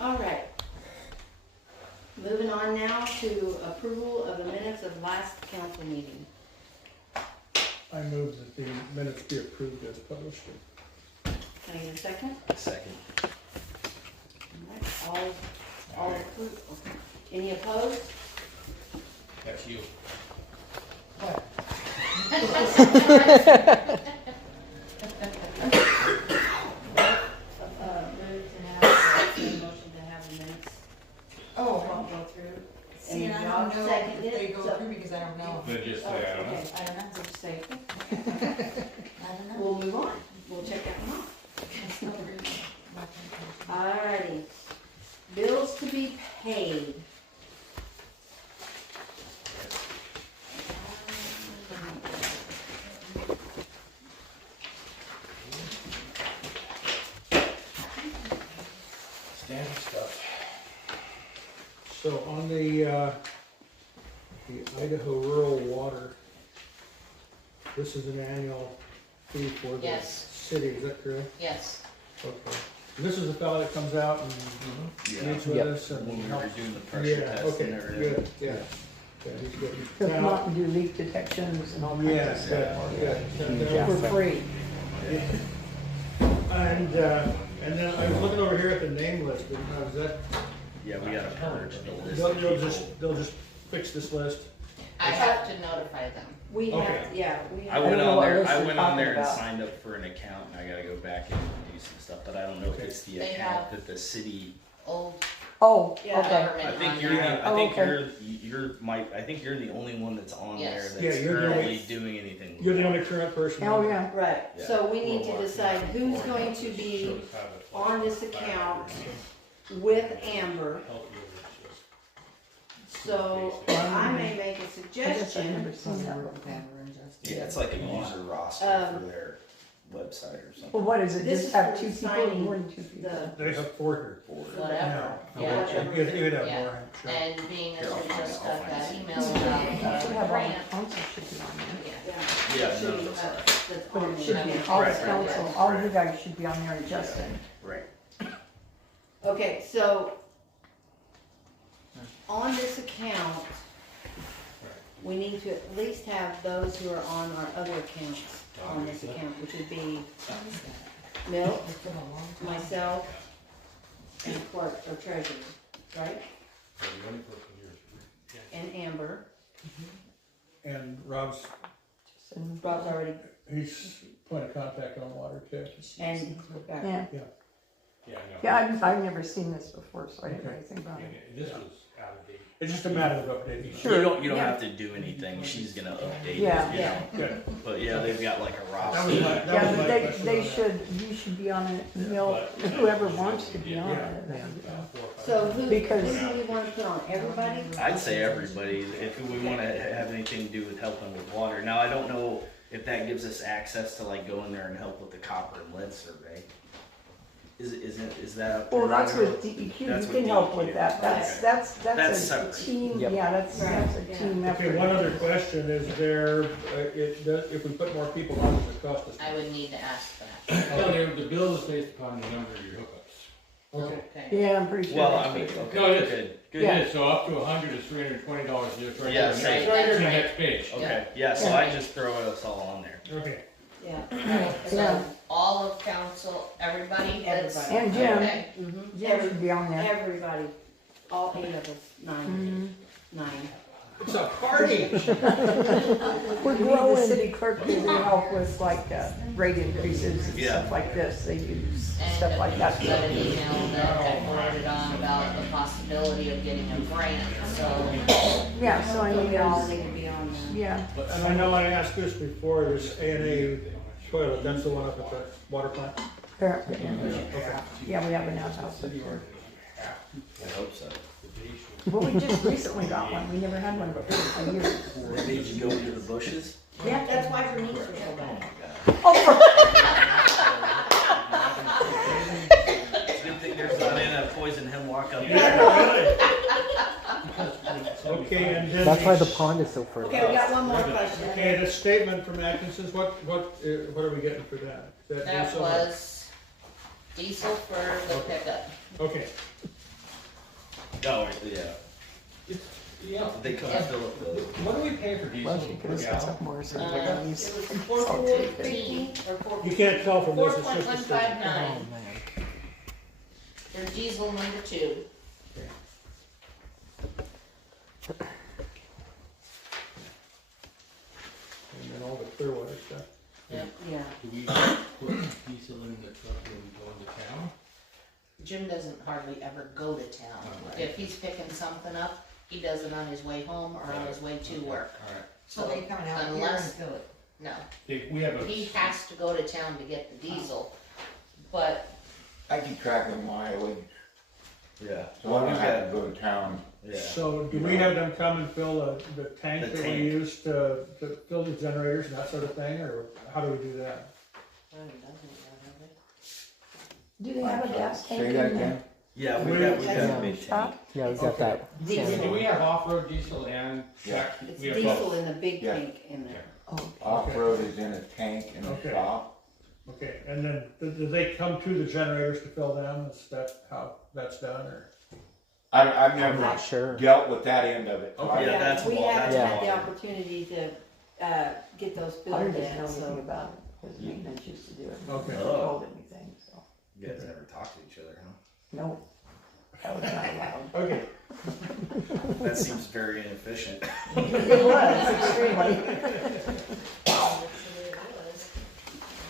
All right. Moving on now to approval of the minutes of last council meeting. I move that the minutes be approved as published. Can I get a second? Second. All right, all approved. Okay. Any opposed? That's you. Move to have, motion to have the minutes oh, go through. see, and I Rob don't know seconded if they it, go so- through because I don't know. Then just Oh, say, I don't know. okay, I don't know, so just say, I don't know. we'll move on, we'll check that one off. It's not very much. Alrighty, bills to be paid. Standard stuff. So on the Idaho Rural Water, this is an annual fee for the Yes. city, is that correct? Yes. Okay. This is the fellow that comes out and Yeah. meets with Yep. us and When we were helps. doing the pressure Yeah, test okay, and everything. good, yeah. Yeah, he's good. Come Now- out and do leak detections and all kinds Yeah, of stuff. good. For free. And then I was looking over here at the name list, and is that, Yeah, we gotta purge the list. they'll just fix this list? I have to notify them. We have, Okay. yeah, we I have. went don't know on what there, list I you're went on there talking and about. signed up for an account, and I gotta go back and do some stuff, but I don't know if it's the They account have- that the city. Old Oh, Yeah. okay. government I think on you're, there. I think okay. I think you're the only one that's on there Yes. that's Yeah, you're the currently only- doing anything. with You're the that. only current person. Oh, yeah. Right, Yeah. so we need to decide who's going to be on this account with Amber. So I may make a I guess I've suggestion. never seen that before. Yeah, it's like a user roster Um, for their website or something. Well, what is it? This Just is have for two people, signing more than two people? The, They have 4 here. whatever. No, Yeah. you'd have Yeah. more, I'm sure. And being as Here, I'll we find just it, I'll got find that it. email You should about have the all the grant. council should be on there. yeah. Yeah, Should no, be, that's right. that's But on it should be there. all Right, the right, council, right, all right. you guys should be on there and Justin. Right. Okay, so on this account, we need to at least have those who are on our other accounts on this account, which would be Milt, myself, and clerk or treasurer, right? And Amber. And Rob's, Rob's already, he's point of contact on water too. and, Yeah, Yeah. Yeah, I know. yeah, I've never seen this before, so I didn't know Okay. anything about And it. this was out of date. It's just a matter of updating. Sure. You don't Yeah. have to do anything. She's gonna update Yeah. it. You Yeah. know? Good. But yeah, they've got like a That roster. was my, that Yeah, was but my question they on that. should, you should be on it, whoever wants to be on Yeah. it. so who Because- do we wanna put on, everybody? I'd say everybody, if we want to have anything to do with helping with water. Now, I don't know if that gives us access to like go in there and help with the copper and lead survey. Is that? Well, that's with DEQ, you That's with can help DEQ. with that, Okay. that's That's a separate. team, Yep. yeah, that's a team effort. Okay, one other question, is there, if we put more people on, does it cost us? I would need to ask that. No, the bill is based upon the number of your hookups. Okay. Okay. Yeah, I'm pretty sure. Well, that's I mean, what it is. okay, No, it is. good. It Yeah. is, so up to 100 is $320, it's right Yeah, there. same. Right, It's that's the right. next page. Okay, yeah, so I just throw us all on there. Okay. Yeah. Yeah. So all of council, everybody that's. Everybody. And Jim. Okay. Mhm. Jim should be on there. Everybody, all 8 of us, 9. It's a party. We're growing. The city clerk to help with like rate increases and Yeah. stuff like this, they do And stuff like that. we got an email that I forwarded on about the possibility of getting a grant, so. Yeah, so I mean, We all there's, need to be on there. yeah, And I know I asked this before, this A&A toilet, that's the one up at the water plant? Apparently, yeah, we have an outhouse up there. I hope so. Well, we just recently got one, we never had one before for years. Maybe you go into the bushes? Yeah, that's why her knees are so bad. It's a good thing there's not in a poison hemlock up there. Okay, and then. That's why the pond is so fertile. Okay, we got one more question. Okay, the statement from Atkinson's, what are we getting for that? Is That diesel? was diesel for the pickup. Okay, Oh, yeah. Yeah. They come and fill up the. What do we pay for diesel Well, she could per have said gallon? something more. So It was I'll take it. 4.15 or you can't tell from this, it's just a 4.159. statement. Oh, man. There's diesel number 2. And then all the Clearwater stuff. Yeah. Do we put diesel in the truck when we go into town? Jim doesn't hardly ever go to town. Alright. If he's picking something up, he does it on his way home or on his way to work. Alright. So they coming out here and Unless- fill it. No, We have a. he has to go to town to get the diesel, but I keep track of mileage, Yeah. so I don't have to go to town. Yeah. So do we have them come and fill the tank The that we tank. use to fill the generators and that sort of thing, or how do we do that? Do they have a gas tank Say in that there? again? Yeah, we got a big tank. Yeah, we got that. Do we have off-road diesel and Yeah. track? It's We have diesel both. in the big Yeah. tank in there. Oh, Off-road is in a tank in the Okay. shop. Okay, and then do they come to the generators to fill them? Is that how that's done, or? I've I'm never not sure. dealt with that end of it. Okay. Yeah, that's We wall- haven't that's had the wall. opportunity to, get those I filled didn't know in, anything so. about it, his maintenance used to do it. Okay. Never told anything, so, You guys never talk to each other, huh? no, that was not allowed. Okay, That seems very inefficient. It was, extremely.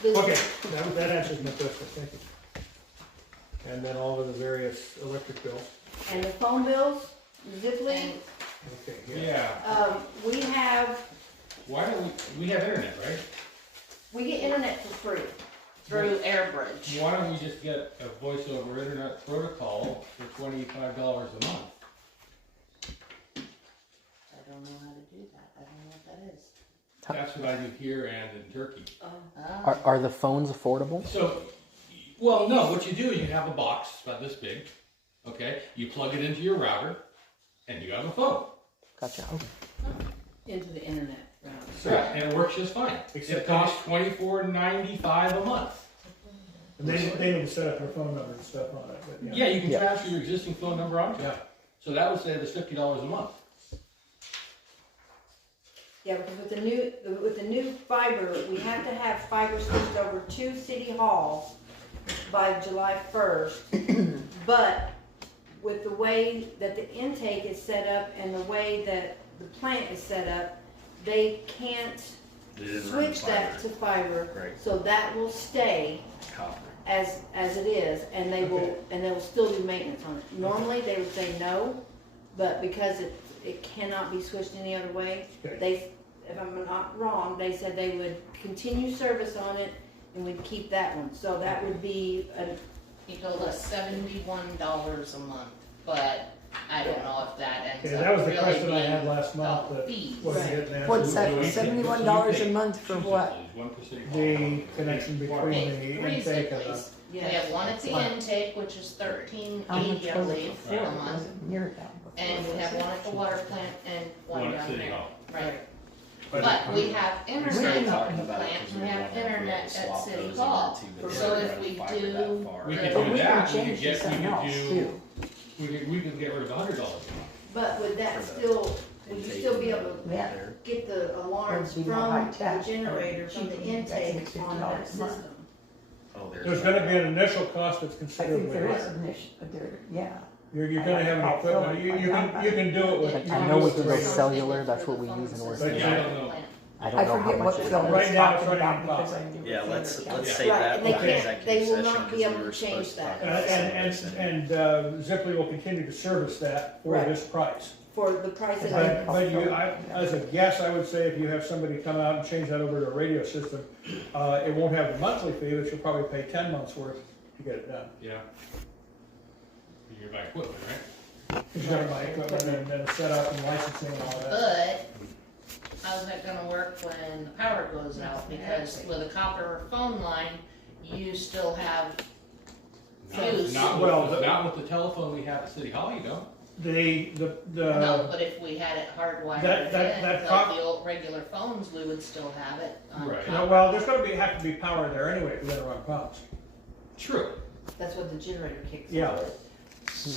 okay, that answers my question, thank you. And then all of the various electric bills. And the phone bills, Ziply, Okay, yeah. Yeah, we have, why don't we have internet, right? we get internet for free. through AirBridge. Why don't we just get a voice over internet protocol for $25 a month? I don't know how to do that. I don't know what that is. That's what I do here and in Turkey. Oh. Are the phones affordable? So, well, no, what you do is you have a box about this big, okay? You plug it into your router, and you have a phone. Gotcha. Into the internet. Yeah, and it works just fine. Except It costs $24.95 a month. And they need to set up their phone number and stuff on it, but Yeah, you can Yeah. transfer your existing phone number onto it. Yeah. So that would save us $50 a month. Yeah, because with the new fiber, we have to have fiber switched over to City Hall by July 1st. But with the way that the intake is set up and the way that the plant is set up, they can't They didn't run switch that fiber. to fiber. Right. So that will stay Copper. as it is, and they will still do maintenance on it. Normally, they would say no, but because it cannot be switched any other way, Okay. if I'm not wrong, they said they would continue service on it and we'd keep that one. So that would be He told us $71 a month, but I don't know if that ends Okay, up that was the really question I being had last month, the that fees. wasn't getting answered. What's that, $71 a month for what? The connection between Okay, the three intake and the. Zipleys. We have one at the intake, which is $13.80, How much I was it believe, before? a It month. wasn't near that before. And we have one at the water plant and one One at down City there. Hall. Right. But- But we have We internet started at the talking about it plant, because we we have wanted to be able internet to at swap City those in Hall. too, but So they if don't we run fiber do, that far. We the- could But do we that, can change to something else too. we could get rid of $100 a month. but would that still, would you still be able to Yeah. get the alarms It'd be from more the high-tech, generator, from the cheaper. intake That's on $50 that a month. system? Oh, There's gonna be an initial cost that's I think considerably there is higher. a niche, yeah. You're gonna have an equipment, you can do it with. you I can know do we it can with go radio. cellular. That's what we use in But Orson. Yeah, I don't know. I don't I know how forget much what it Phil is. was Right now, it's talking running about because about- I do. Yeah, it let's for the county. save Right, that and for they the can't- executive they will session not be because able we were to change supposed to talk that. about And something. Ziply will continue to service that for Right. this price. for the price that But as a guess, I would say if you have somebody come out and change that over to a radio system, it won't have the monthly fee, but you'll probably pay 10 months worth to get it done. Yeah. You're buy equipment, right? You gotta buy equipment and then set up and licensing and all that. But how's that gonna work when the power goes out? Because with a copper phone line, you still have use. Not with the telephone we have at City Hall, you don't. No, but if we had it hardwired in, like the old regular phones, we would still have it on Right. copper. Well, there's gonna have to be power there anyway if we're gonna run pumps. True. That's what the generator kicks Yeah. on. So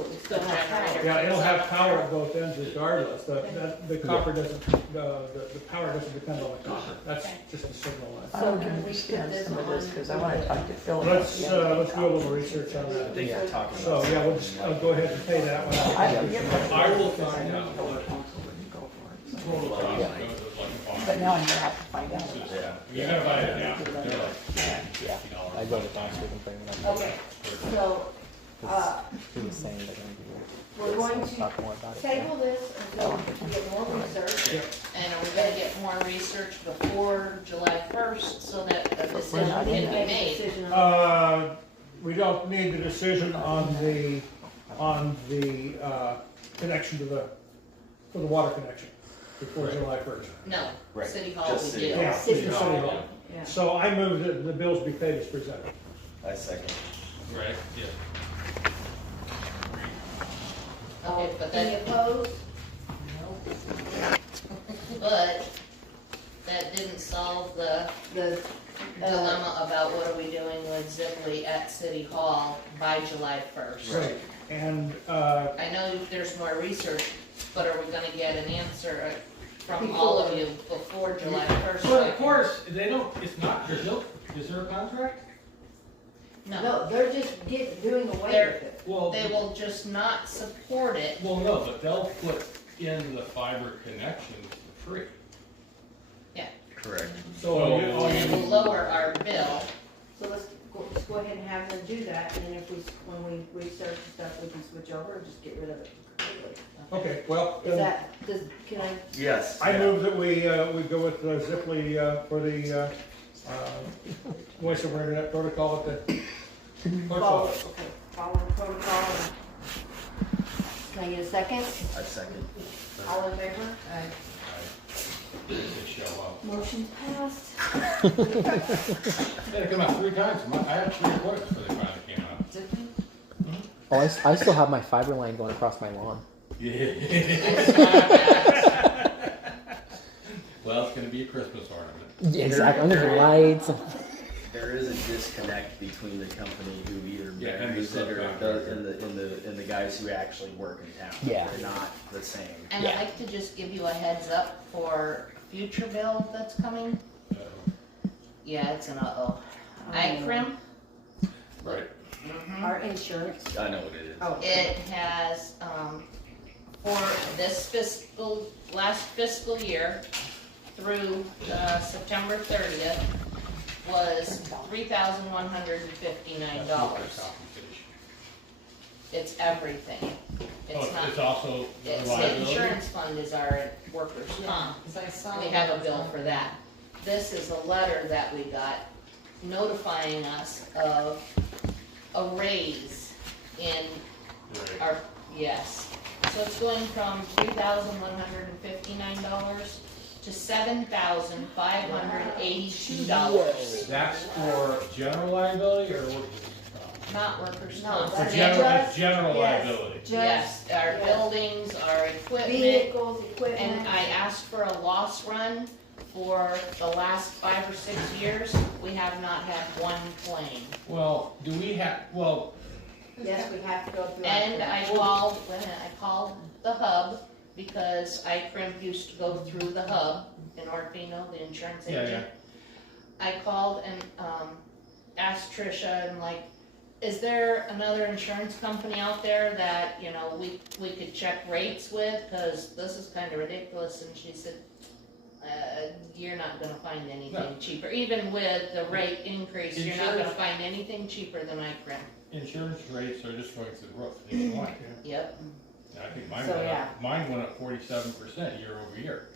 it still has power. Yeah, it'll have power at both ends regardless. The copper doesn't, the power doesn't depend on the copper. That's just a signal line. I don't understand some of this, because I wanna talk to Phil. Let's do a little research on that. I think you're talking So, about. yeah, we'll just go ahead and pay that one. I will find out what total cost Yeah. goes with like a farm. But now I'm gonna have to find out. Yeah. You're gonna buy it now. They're like Yeah, $50 I go to Foster and bring it up. Okay, so, He was saying they're gonna do we're going to talk more about it. table this until we can get more research. And are we gonna get more research before July 1st so that a decision We can need be to make a made? decision on We don't need the decision on the connection for the water connection before July 1st. No, Right. City Hall Just we City do. Hall. Yeah, City City Hall. Hall. Yeah. So I move that the bills be paid as presented. I second. Right, yeah. Okay, but Any that, opposed? but that didn't solve the The, dilemma about what are we doing with Zipley at City Hall by July 1st. Right. And, I know there's more research, but are we gonna get an answer from all of you before July 1st? Well, of course, they don't, it's not, is there a contract? no, they're just doing away They're- with it. Well, They will just not support it. well, no, but they'll put in the fiber connections for free. Correct. so, And it will lower our bill. So let's go ahead and have them do that, and then when we research and stuff, we can switch over and just get rid of it completely. okay, well, Is that, can I, Yes. I move that we go with Zipley for the voice over internet protocol at the clerk's follow, office. okay, follow the protocol? Can I get a second? I second. All in favor? They show up. Motion passed. They come out 3 times. I had 3 reports before they finally came out. Oh, I still have my fiber line going across my lawn. Yeah. Well, it's gonna be a Christmas ornament. Yeah, exactly. Under the lights. There is a disconnect between the company who either Yeah, and the marries it or subcontractor. and the guys who actually work in town. Yeah. They're not the same. And I'd like to just give you a heads up for future bill that's coming. Yeah, it's an uh-oh. ICRIM. Right. Our insurance. I know what it is. Oh, It has, for this last fiscal year through September 30th was $3,159. It's everything. It's not, It's also it's the liability? insurance fund is our workers' comp. Because I saw. We have a bill for that. This is a letter that we got notifying us of a raise in Right. our, yes. So it's going from $3,159 to $7,582. That's for general liability or workers' comp? Not workers' No, comp. For that's general, general yes. liability. Yes, our yes. buildings, our equipment, Vehicles, equipment. and I asked for a loss run for the last 5 or 6 years. We have not had one claim. Well, do we have, well, Yes, we have to go through. And I called, the hub, because ICRIM used to go through the hub in Orfino, the insurance Yeah, agent. I called and, asked Tricia and like, is there another insurance company out there that, you know, we could check rates with? Cause this is kinda ridiculous, and she said, you're not gonna find anything No. cheaper. Even with the rate increase, you're not gonna Insurance- find anything cheaper than ICRIM. insurance rates are just going through the roof nationwide. Yep. I think mine So, went yeah. up, mine went up 47% year over year.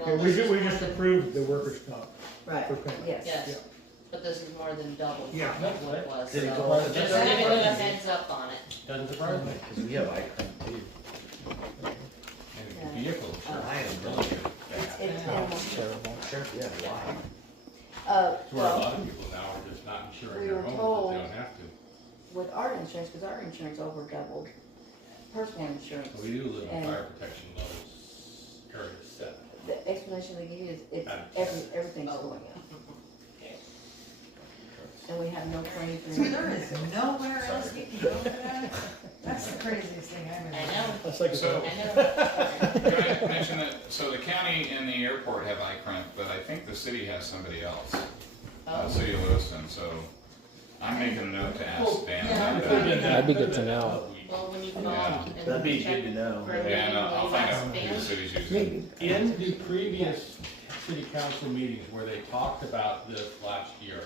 Okay, we just approved the workers' comp Right, for payment. yes. Yes, but this is more than double Yeah. what it was, Did it so go up? just Doesn't giving you a surprise me. heads up on it. Doesn't surprise me. Because we have iCrane too. And vehicles. I am really good. It's Terrible. Yeah, why? It's where a well, lot of people now are just not insuring we their were homes, told- but they don't have to. with our insurance, because our insurance over doubled, personal insurance. So we do live in And fire protection levels, area 7. the explanation they give you is, it's, everything's going up. And we have no claim for So there is nowhere else you can go for that? That's the craziest thing I've ever. I know, That's like, So- I know. Can I mention that, so the county and the airport have iCrant, but I think the city has somebody else. City of Lewiston, so I'm making a note to ask Dan about that. That'd be good to know. Well, when you call Yeah. and That'd be check good to know. for Yeah, and I'll find out everything, who the city's using. Maybe. In the previous city council meetings where they talked about this last year,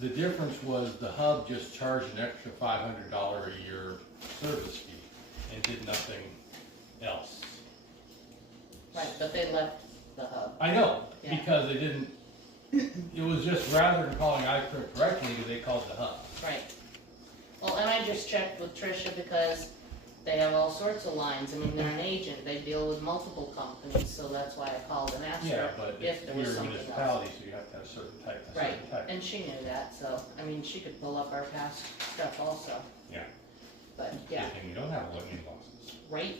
the difference was the hub just charged an extra $500 a year service fee and did nothing else. Right, but they left the hub. I know, Yeah. because they didn't, it was just rather than calling iClerk directly, they called the hub. Right. Well, and I just checked with Tricia because they have all sorts of lines. I mean, they're an agent, they deal with multiple companies, so that's why I called and asked Yeah, her but if there was you're a something else. municipality, so you have to have a certain type, a Right, certain type. and she knew that, so, I mean, she could pull up our past stuff also. Yeah. But, yeah, Good thing we don't have lightning losses. right?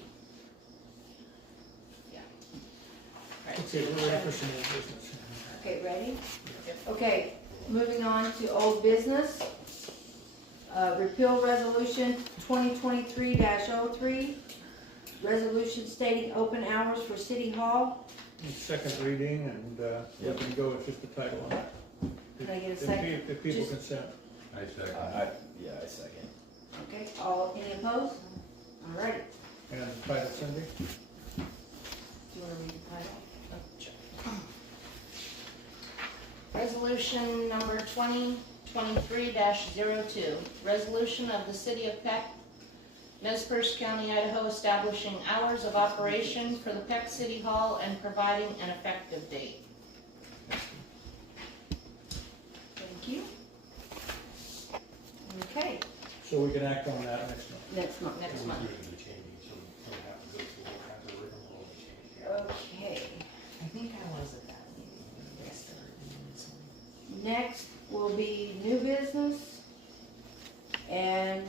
Yeah. Right. okay, we're ready for some more business. Okay, ready? Yep. Okay, moving on to old business. Repeal resolution 2023-03. Resolution stating open hours for City Hall. Second reading, and we can go with just the title on it. Can I get a If second? If people Just- consent. I second. I second. Okay, any opposed? Alrighty, And the title, Cindy? do you wanna read the title? Oh, sure. Resolution number 2023-02, resolution of the City of Peck, Nez Perce County, Idaho, establishing hours of operation for the Peck City Hall and providing an effective date. Thank you. Okay, So we can act on that next month. next month. Next month. We're doing the changing, so we don't have to go through all kinds of rigmarole to change the hours. Okay, I think I was at that meeting. Yes, they were doing something. next will be new business. And,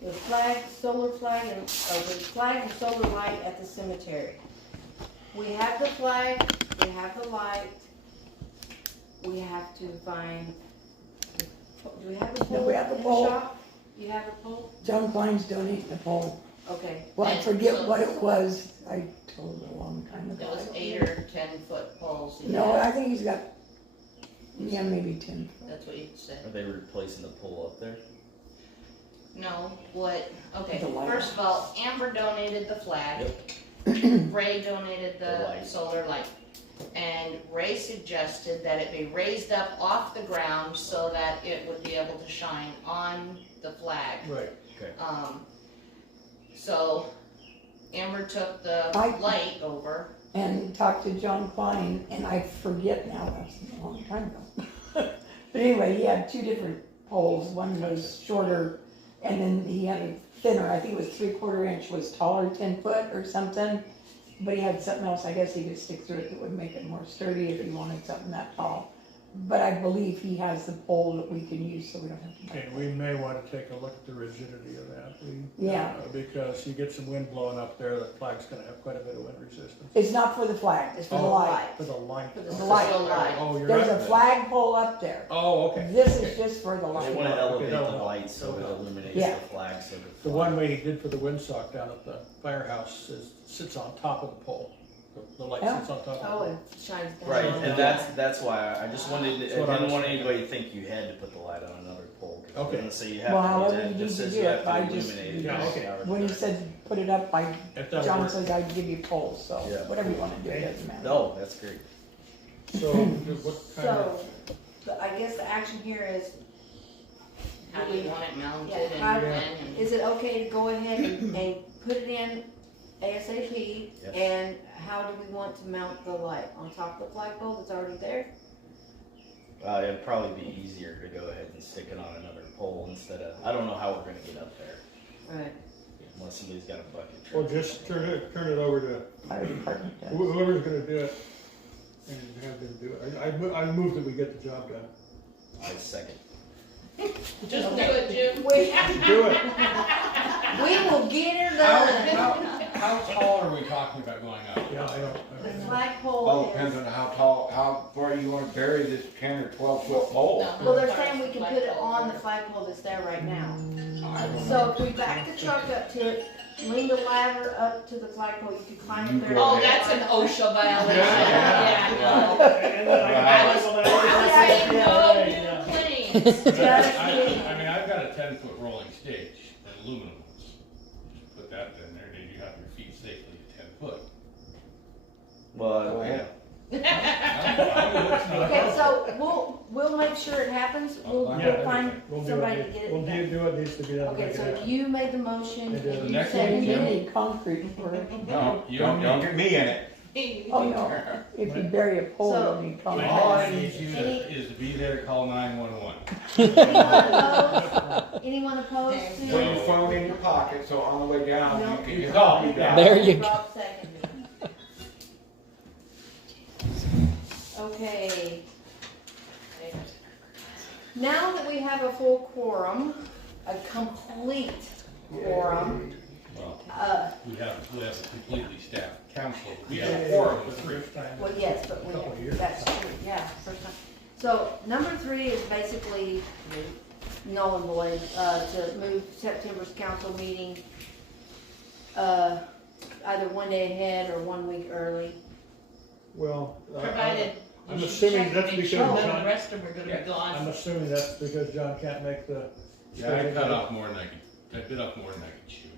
the solar flag and solar light at the cemetery. We have the flag, we have the light, we have to find, do we have the pole? No, we have the in pole. shop? You have the pole? John Klein's donating the pole. Okay, Well, I And forget so- what it was. I told her a long time It ago. was 8 or 10-foot poles. he No, had. I think he's got, yeah, maybe 10. That's what you said. Are they replacing the pole up there? No, okay, The light. first of all, Amber donated the flag. Ray donated The the light. solar light. And Ray suggested that it be raised up off the ground so that it would be able to shine on the flag. Right. So Amber took the light over. And talked to John Klein, and I forget now, that's a long time ago. But anyway, he had 2 different poles. One was shorter, and then he had a thinner, I think it was 3/4 inch, was taller, 10 foot or something. But he had something else, I guess he could stick through it that would make it more sturdy if he wanted something that tall. But I believe he has the pole that we can use, so we don't have to. And we may want to take a look at the rigidity of that. Yeah. Because you get some wind blowing up there, the flag's gonna have quite a bit of wind resistance. It's not for the flag, it's for the light. For the light. For the The light. solar light. Oh, you're There's right. a flag pole up there. Oh, okay. This is just for the They light. want to elevate that'll the help. light so it That'll help. illuminates Yeah. the flag so that The one we did for the windsock down at the firehouse sits on top of the pole. The light Yeah. sits on top of the oh, pole. it shines down. Right, and that's why I just wanted to, That's what I I didn't was want thinking. anybody to think you had to put the light on another pole. 'Cause it Okay. doesn't say you have Well, to do however that, you it need just to says do you it, have I to just- illuminate it. Yeah, okay. When he said put it up, If that John works. says I'd give you poles, so Yeah. whatever you wanna do, it doesn't matter. No, that's great. So, what kind of, So, I guess the action here is How do you want it mounted Yeah, how- and when and. Is it okay to go ahead and put it in ASAP? Yes. And how do we want to mount the light? On top of the flagpole that's already there? It'd probably be easier to go ahead and stick it on another pole instead of, I don't know how we're gonna get up there, Right. unless somebody's got a bucket Well, truck. just turn it over to Fire department does. whoever's gonna do it and have them do it. I move that we get the job done. I second. Just do it, Jim. We, Do it. we will get her done. How tall are we talking about going up? Yeah, I don't. The flagpole Well, is. depends on how tall, how far you wanna bury this 10 or 12 foot pole. Well, they're saying we can put it on the flagpole that's there right now. So if we back the truck up to it, lean the ladder up to the flagpole, you can climb it there. Oh, that's an OSHA violation. Yeah. Yeah, no. And then I was saying, no, Yeah. dude, please. I mean, I've got a 10-foot rolling stage, an aluminum ones. Put that in there, then you have your feet safely at 10 foot. Well, yeah. Okay, so we'll make sure it happens. We'll find We'll do somebody to it. get it We'll done. do what needs to be done. to Okay, make it so happen. you made the motion It is. and The you next seconded one, You Jim. it. need concrete for it. No, You don't and me. get me in it. Oh, no, if you bury a pole, So- you'll need All concrete. I need you is to be there to call 911. Anyone opposed Put to? your phone in your pocket, so on the way down, No. you can You just call. be down. There you go. Rob seconded. Okay. Now that we have a full quorum, a complete quorum, Well, we we have a completely staffed council. We have a quorum of 3. well, yes, but we, Couple of years. that's true, yeah, first time. So, number 3 is basically null and void, to move September's council meeting, either one day ahead or 1 week early. Well, Provided. I'm you should assuming check that's to make because sure none of John- the rest of them are gonna be gone. I'm assuming that's because John can't make the. Yeah, I cut off more than I could, I bit off more than I could chew.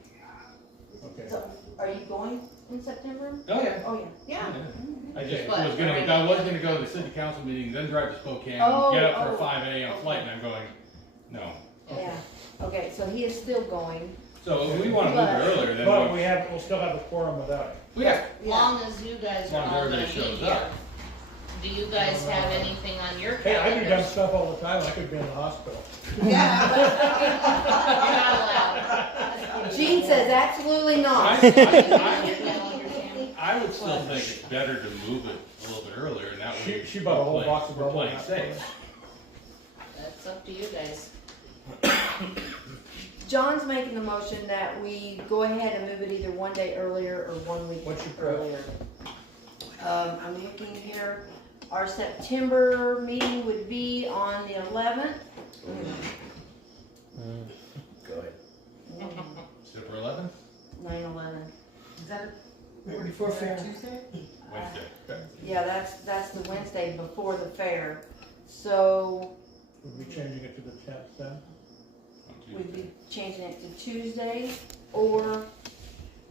Okay. So, are you going in September? Oh, yeah. Oh, yeah. Yeah. I just But was gonna, already- I was gonna go to the city council meeting, then drive to Spokane, Oh, get up for oh, a 5 a.m. okay. flight, and I'm going, no. Yeah, okay, so he is still going. So if we wanna move But- it earlier, then But we'll still have a quorum without it. yeah. As long as you guys As are long as all gonna everybody be shows here. up. Do you guys have anything on your Hey, I do dumb calendars? stuff all the time. I could be in the hospital. Yeah. You're not allowed. Gene says absolutely not. I would still think it's better to move it a little bit earlier, and that way. She bought a whole we're box of we're bubble playing wrap. safe. That's up to you guys. John's making the motion that we go ahead and move it either 1 day earlier or 1 week What's your preference? earlier. I'm looking here, our September meeting would be on the 11th. Go ahead. September 11th, 9/11. Is that before Fair Tuesday? Wednesday. Yeah, that's the Wednesday before the fair. So We'd be changing it to the 10th then. On we'd be Tuesday. changing it to Tuesday or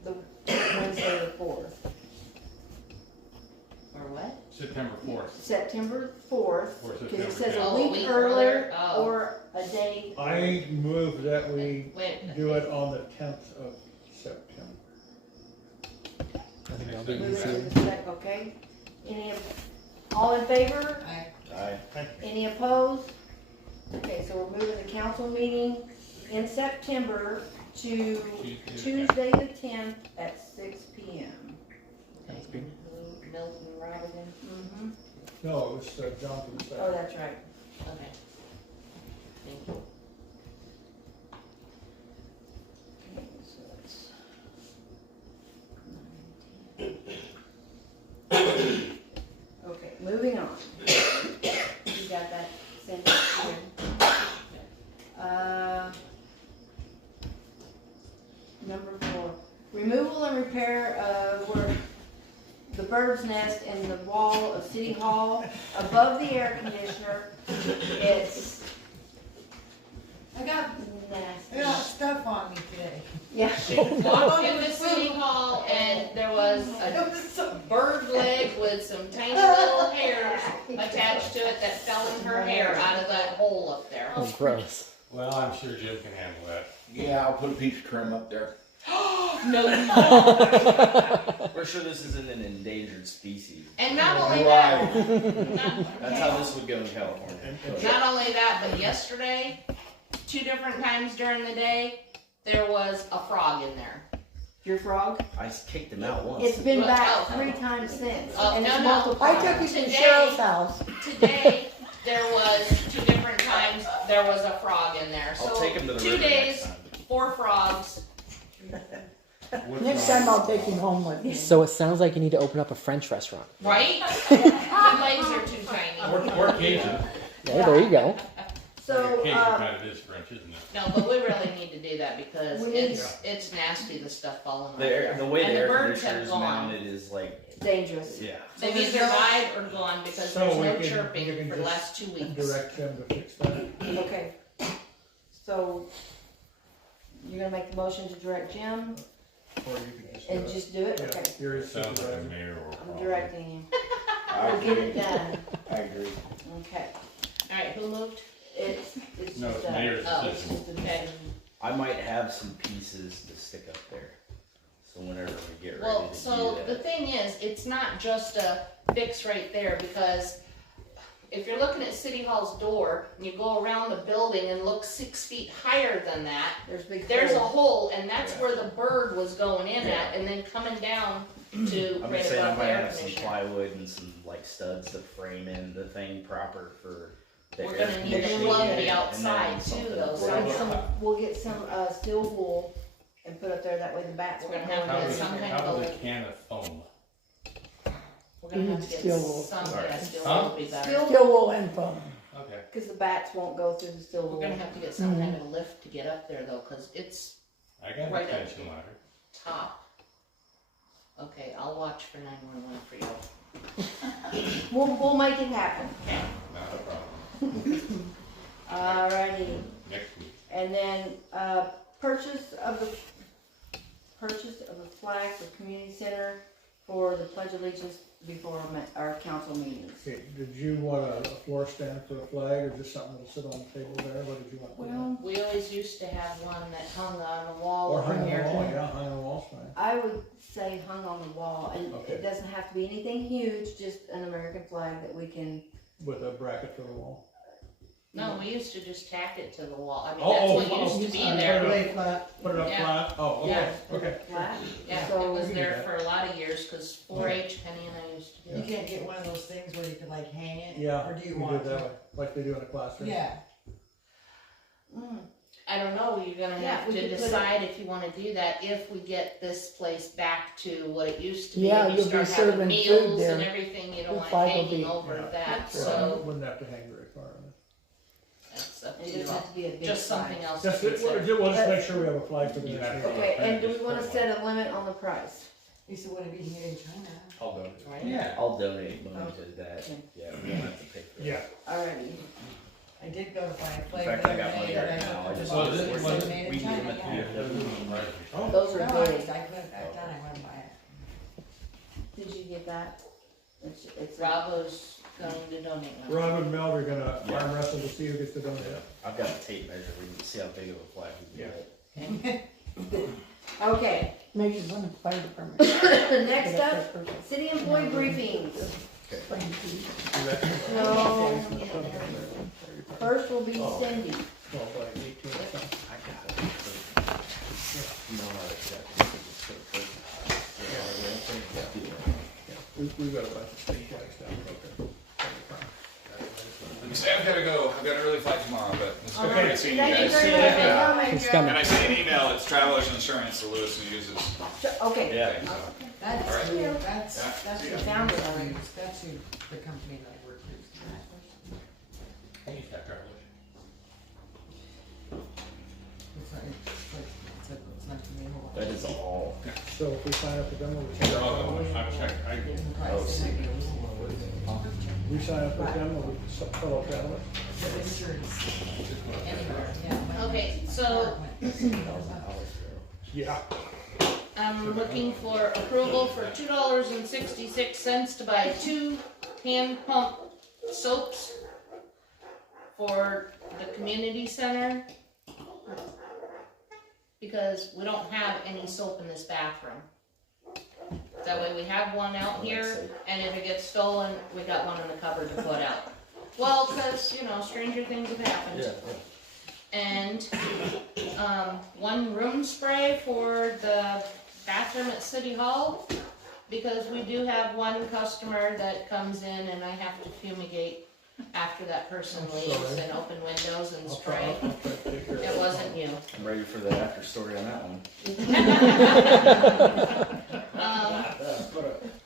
the Wednesday the 4th. Or what? September 4th. September 4th, Or because it September says 10th. a Oh, week a week earlier earlier? Oh. or a day. I move that we Wait. do it on the 10th of September. Move it to the sec, okay? All in favor? Aye. Any opposed? Okay, so we're moving the council meeting in September to Tuesday the 10th at 6 p.m. Milton Robinson? Mm-hmm. No, it was John for the Oh, second. that's right. Okay. Thank you. Okay, so that's 9, 10. Okay, moving on. You got that sentence here. Number 4, removal and repair of where the bird's nest in the wall of City Hall above the air conditioner. It's I got nasty. stuff on me today. Yeah. Walked into City Hall and there was a bird leg with some tiny little hairs attached to it that fell in her hair out of that hole up there. Oh, gross. Well, I'm sure Jim can handle that. Yeah, I'll put a piece of trim up there. No, you won't. We're sure this isn't an endangered species. And not only that, That's how this would go in California. not only that, but yesterday, 2 different times during the day, there was a frog in there. Your frog? I kicked him out once. It's been Well, back oh. 3 times since. Oh, And no, it's no. multiplied. I took you to Today- Cheryl's house. Today, there was 2 different times, there was a frog in there. I'll So take him to the 2 river next days, time. 4 frogs. Next time I'll take him home with me. So it sounds like you need to open up a French restaurant. Right? The legs are too tiny. Or Cajun. Yeah, there you go. So, Cajun kind of is French, isn't it? No, but we really need to do that because We need it's nasty, the stuff falling on The way the And the air birds have conditioner's gone. mounted is like, dangerous. yeah. They've either died or gone because So there's we no can- chirping you can for the just last 2 weeks. Direct them to fix that. Okay. So, you're gonna make the motion to direct Jim Or you can just. and just do it? Yeah, Okay. you're his Sounds like a supervisor. mayor or a I'm problem. directing you. I We'll get it agree. done. I agree. Okay. Alright, who moved? It's No, just it's mayor's Oh. decision. just a Okay. decision. I might have some pieces to stick up there. So whenever we get ready Well, to so do the that. thing is, it's not just a fix right there because if you're looking at City Hall's door and you go around the building and look 6 feet higher than that, there's a hole and that's where the bird was going in at and then coming down to I'm right just saying I above the might air have some conditioner. plywood and some like studs to frame in the thing proper for the We're air gonna need to conditioning plug and the then outside too something though, for- We'll get some steel wool and put up there, that way the bats We're won't gonna go have in to there. get some kind How of about a a, can of foam? we're gonna have to get Steel wool. some kind of steel Huh? wool would be better. Steel wool and foam. Okay. Cause the bats won't go through the steel wool. We're gonna have to get some kind of a lift to get up there though, cause it's I got Right a up. tension ladder. top. Okay, I'll watch for 911 for you. We'll make it happen. Not a problem. Alrighty. Next week. And then, purchase of the flag for community center for the pledge of allegiance before our council meetings. Okay, did you want a floor stand for a flag or just something that'll sit on the table there? What did you want? Well, We always used to have one that hung on the wall Or over hung on the here. wall, yeah, hung on the wall's fine. I would say hung on the wall, and Okay. it doesn't have to be anything huge, just an American flag that we can. With a bracket for the wall. No, we used to just tack it to the wall. I mean, Oh, that's what oh, used to oh, be oh, there. Lay flat. Put it up Yeah. flat? Oh, okay, Yeah. okay. Flat. Yeah, it So- was We can do there that. for a lot of years because 4-H, Penny and I used to do You it. can't get one of those things where you can like hang it? Yeah, Or do you we want did that to? way, like they do in a classroom. Yeah. I don't know, you're gonna Yeah, have we to could put it- decide if you wanna do that, if we get this place back to what it used to be. Yeah, and you you'll be start having serving meals food there. and everything, you don't The want flag will hanging be- over Yeah. that, Well, so wouldn't have to hang very far on it. that's up to It you doesn't all. have to be a big Just flag. something else to Just, we'll consider. just make sure we have a flag for the next Yeah. meeting. Okay, and do we wanna set a limit on the price? You said, would it be here in China? I'll donate. Right? Yeah. I'll donate money to that. Okay. Yeah, we don't have to pay for it. Yeah, Alrighty. I did go to buy a In flag. fact, the I other got money day, and right I now. I looked just at Well, the this box, was- it said made we in can China, give it yeah. oh, Those are No, good. I put it back down, I went and buy it. Did you get that? It's Rob was going to donate one. Rob and Mel are gonna Yeah. arm wrestle to see who gets to donate. I've got a tape measure. We can see how big of a flag we can get. Okay, Measures on the fire department. next up, city employee briefings. No, first will be Cindy. 12 by 18 or something. I got it. You know how to check. It's so good. We've got a bunch of state flags down there. I've gotta go. I've got an early flight tomorrow, but it's been great seeing you Thank you guys. very much for Yeah. coming, It's Joe. coming. And I sent an email. It's Travelers Insurance that Lewis uses. Okay, Yeah. Okay, so. That's, All right. who- Yeah, that's see the ya. Found it already. That's who, the company that I work with. Hey, is that Travelers? It's not gonna be a whole lot. That is all. So if we sign up with them, we'll They're all going. I've checked. The price is like a little more. we sign up with them, or we fellow travelers. The insurance, anywhere, yeah. Okay, so Yeah. I'm looking for approval for $2.66 to buy 2 hand pump soaps for the community center Because we don't have any soap in this bathroom. That way we have one out here, and if it gets stolen, we got one in the cupboard to put out. Well, cause, you know, stranger things have happened. And, one room spray for the bathroom at City Hall, because we do have one customer that comes in and I have to fumigate after that person leaves and open windows and spray. It wasn't you. I'm ready for the after story on that one.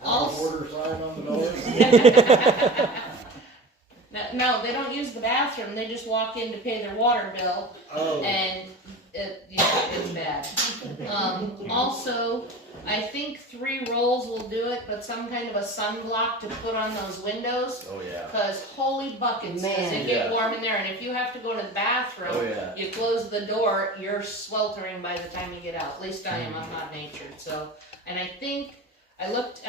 Order sign on the door. No, they don't use the bathroom, they just walk in to pay their water bill, and it's bad. Also, I think 3 rolls will do it, but some kind of a sunblock to put on those windows. Oh yeah. Cause holy buckets, does it get warm in there, and if you have to go to the bathroom, you close the door, you're sweltering by the time you get out. At least I am, I'm not natured, so. And I think, I looked,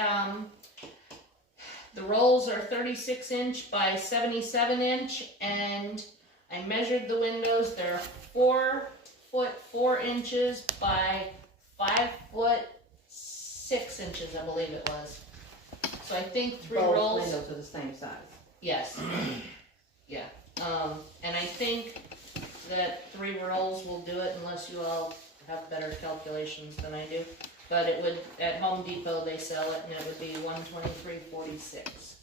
the rolls are 36 inch by 77 inch, and I measured the windows, they're 4 foot 4 inches by 5 foot 6 inches, I believe it was. So I think 3 Both rolls. windows are the same size. Yes. Yeah. And I think that 3 rolls will do it unless you all have better calculations than I do. But it would, at Home Depot they sell it, and it would be $123.46.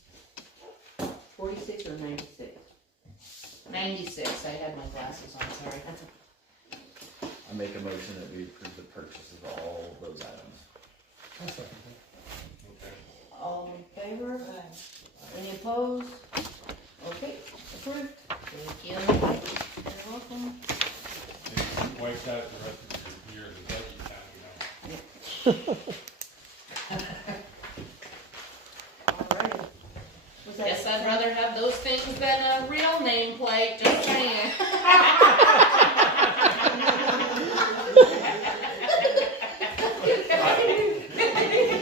46 or 96? 96. I had my glasses on. Sorry. I make a motion that we approve the purchase of all those items. I'll second All in favor? Any opposed? Okay, approved. Thank you. You're welcome. It wipes out the rest of your year as a veggie town, Alrighty. Was that Guess I'd rather have those things than a real nameplate, just saying.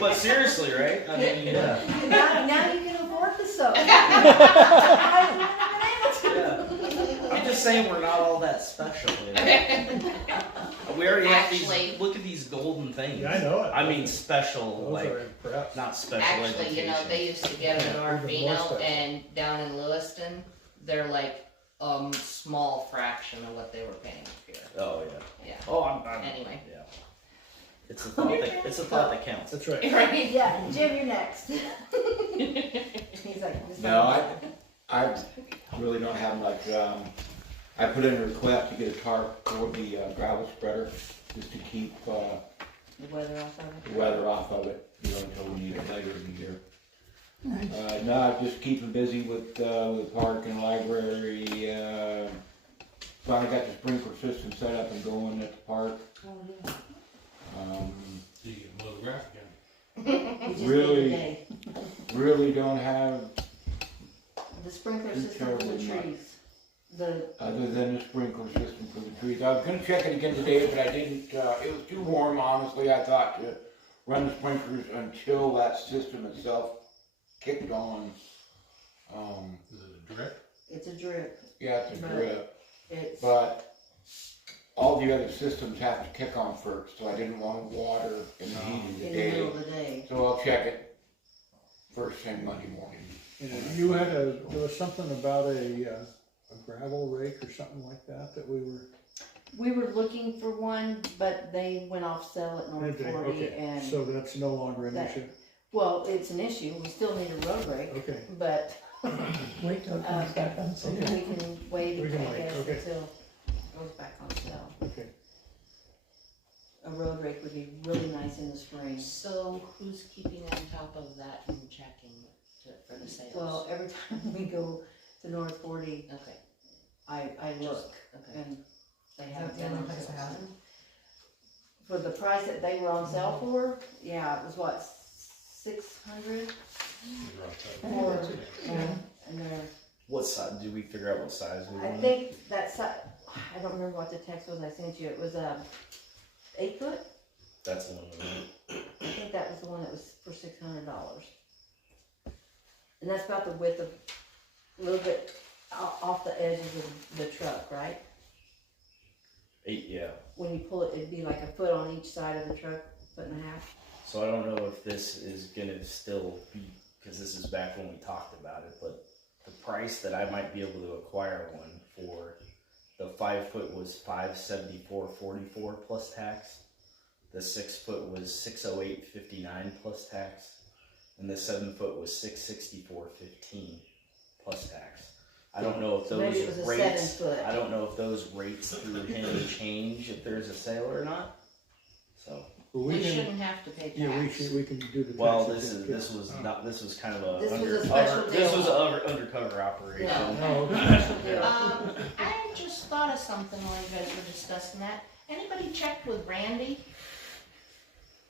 But seriously, right? I mean, yeah. now you can afford the soap. I'm just saying we're not all that special. You know? We already have Actually- these. Look at these golden things. Yeah, I know it. I mean, special, Those like are impressive. not special Actually, education. you know, they used to get them in Even more Orfino, special. and down in Lewiston, they're like small fraction of what they were paying up here. Oh yeah. Yeah. Oh, I'm Anyway. Yeah. It's a thought. It's a thought that counts. That's right. Right? Yeah, Jim, you're next. He's like, this No, I really don't have much, I put in a request to get a tarp for the gravel spreader, just to keep, the weather off of it. the weather off of it, you know, until we need it later in the year. No, I'm just keeping busy with park and library, finally got the sprinkler system set up and going at the park. Oh, yeah. so you can mow the grass again. We just Really? did today. Really don't have, The sprinkler Too system for the terribly much. trees. The, other than the sprinkler system for the trees. I was gonna check it again today, but I didn't, it was too warm, honestly, I thought to run the sprinklers until that system itself kicked on. Is it a drip? it's a drip. Yeah, it's a drip, It's, but all the other systems have to kick on first, so I didn't want water in the heat of in the the middle day. of the day. So I'll check it first thing Monday morning. And you had there was something about a gravel rake or something like that we were. We were looking for one, but they went off sale at North 40 Okay, and, so that's no longer an that- issue. well, it's an issue. We still need a road rake, Okay. but Wait till it comes back on sale. we can wait, We I can wait, guess, okay. until it goes back on sale. Okay. A road rake would be really nice in the spring. So who's keeping on top of that and checking for the sales? Well, every time we go to North 40, Okay. I look, Okay. and they Is have that the only done place that has it? For the price that they were on sale for, yeah, it was what, 600? Or, and they're, What size? Did we figure out what size we I wanted? think that I don't remember what the text was I sent you. It was 8 foot. That's the one we want. I think that was the one that was for $600. And that's about the width of, a little bit off the edges of the truck, right? 8, when you pull it, it'd be like a foot on each side of the truck, foot and a half. So I don't know if this is gonna still be, because this is back when we talked about it, but the price that I might be able to acquire one for the 5 foot was $574.44 plus tax. The 6 foot was $608.59 plus tax, and the 7 foot was $664.15 plus tax. I don't know if So those maybe it was a rates. 7 foot. I don't know if those rates through him change if there's a sale or not. So. We shouldn't have to pay tax. Yeah, we can do the. Well, tax this was kind of a This was under, a special under- deal. this was an undercover operation. I just thought of something while you guys were discussing that. Anybody checked with Randy?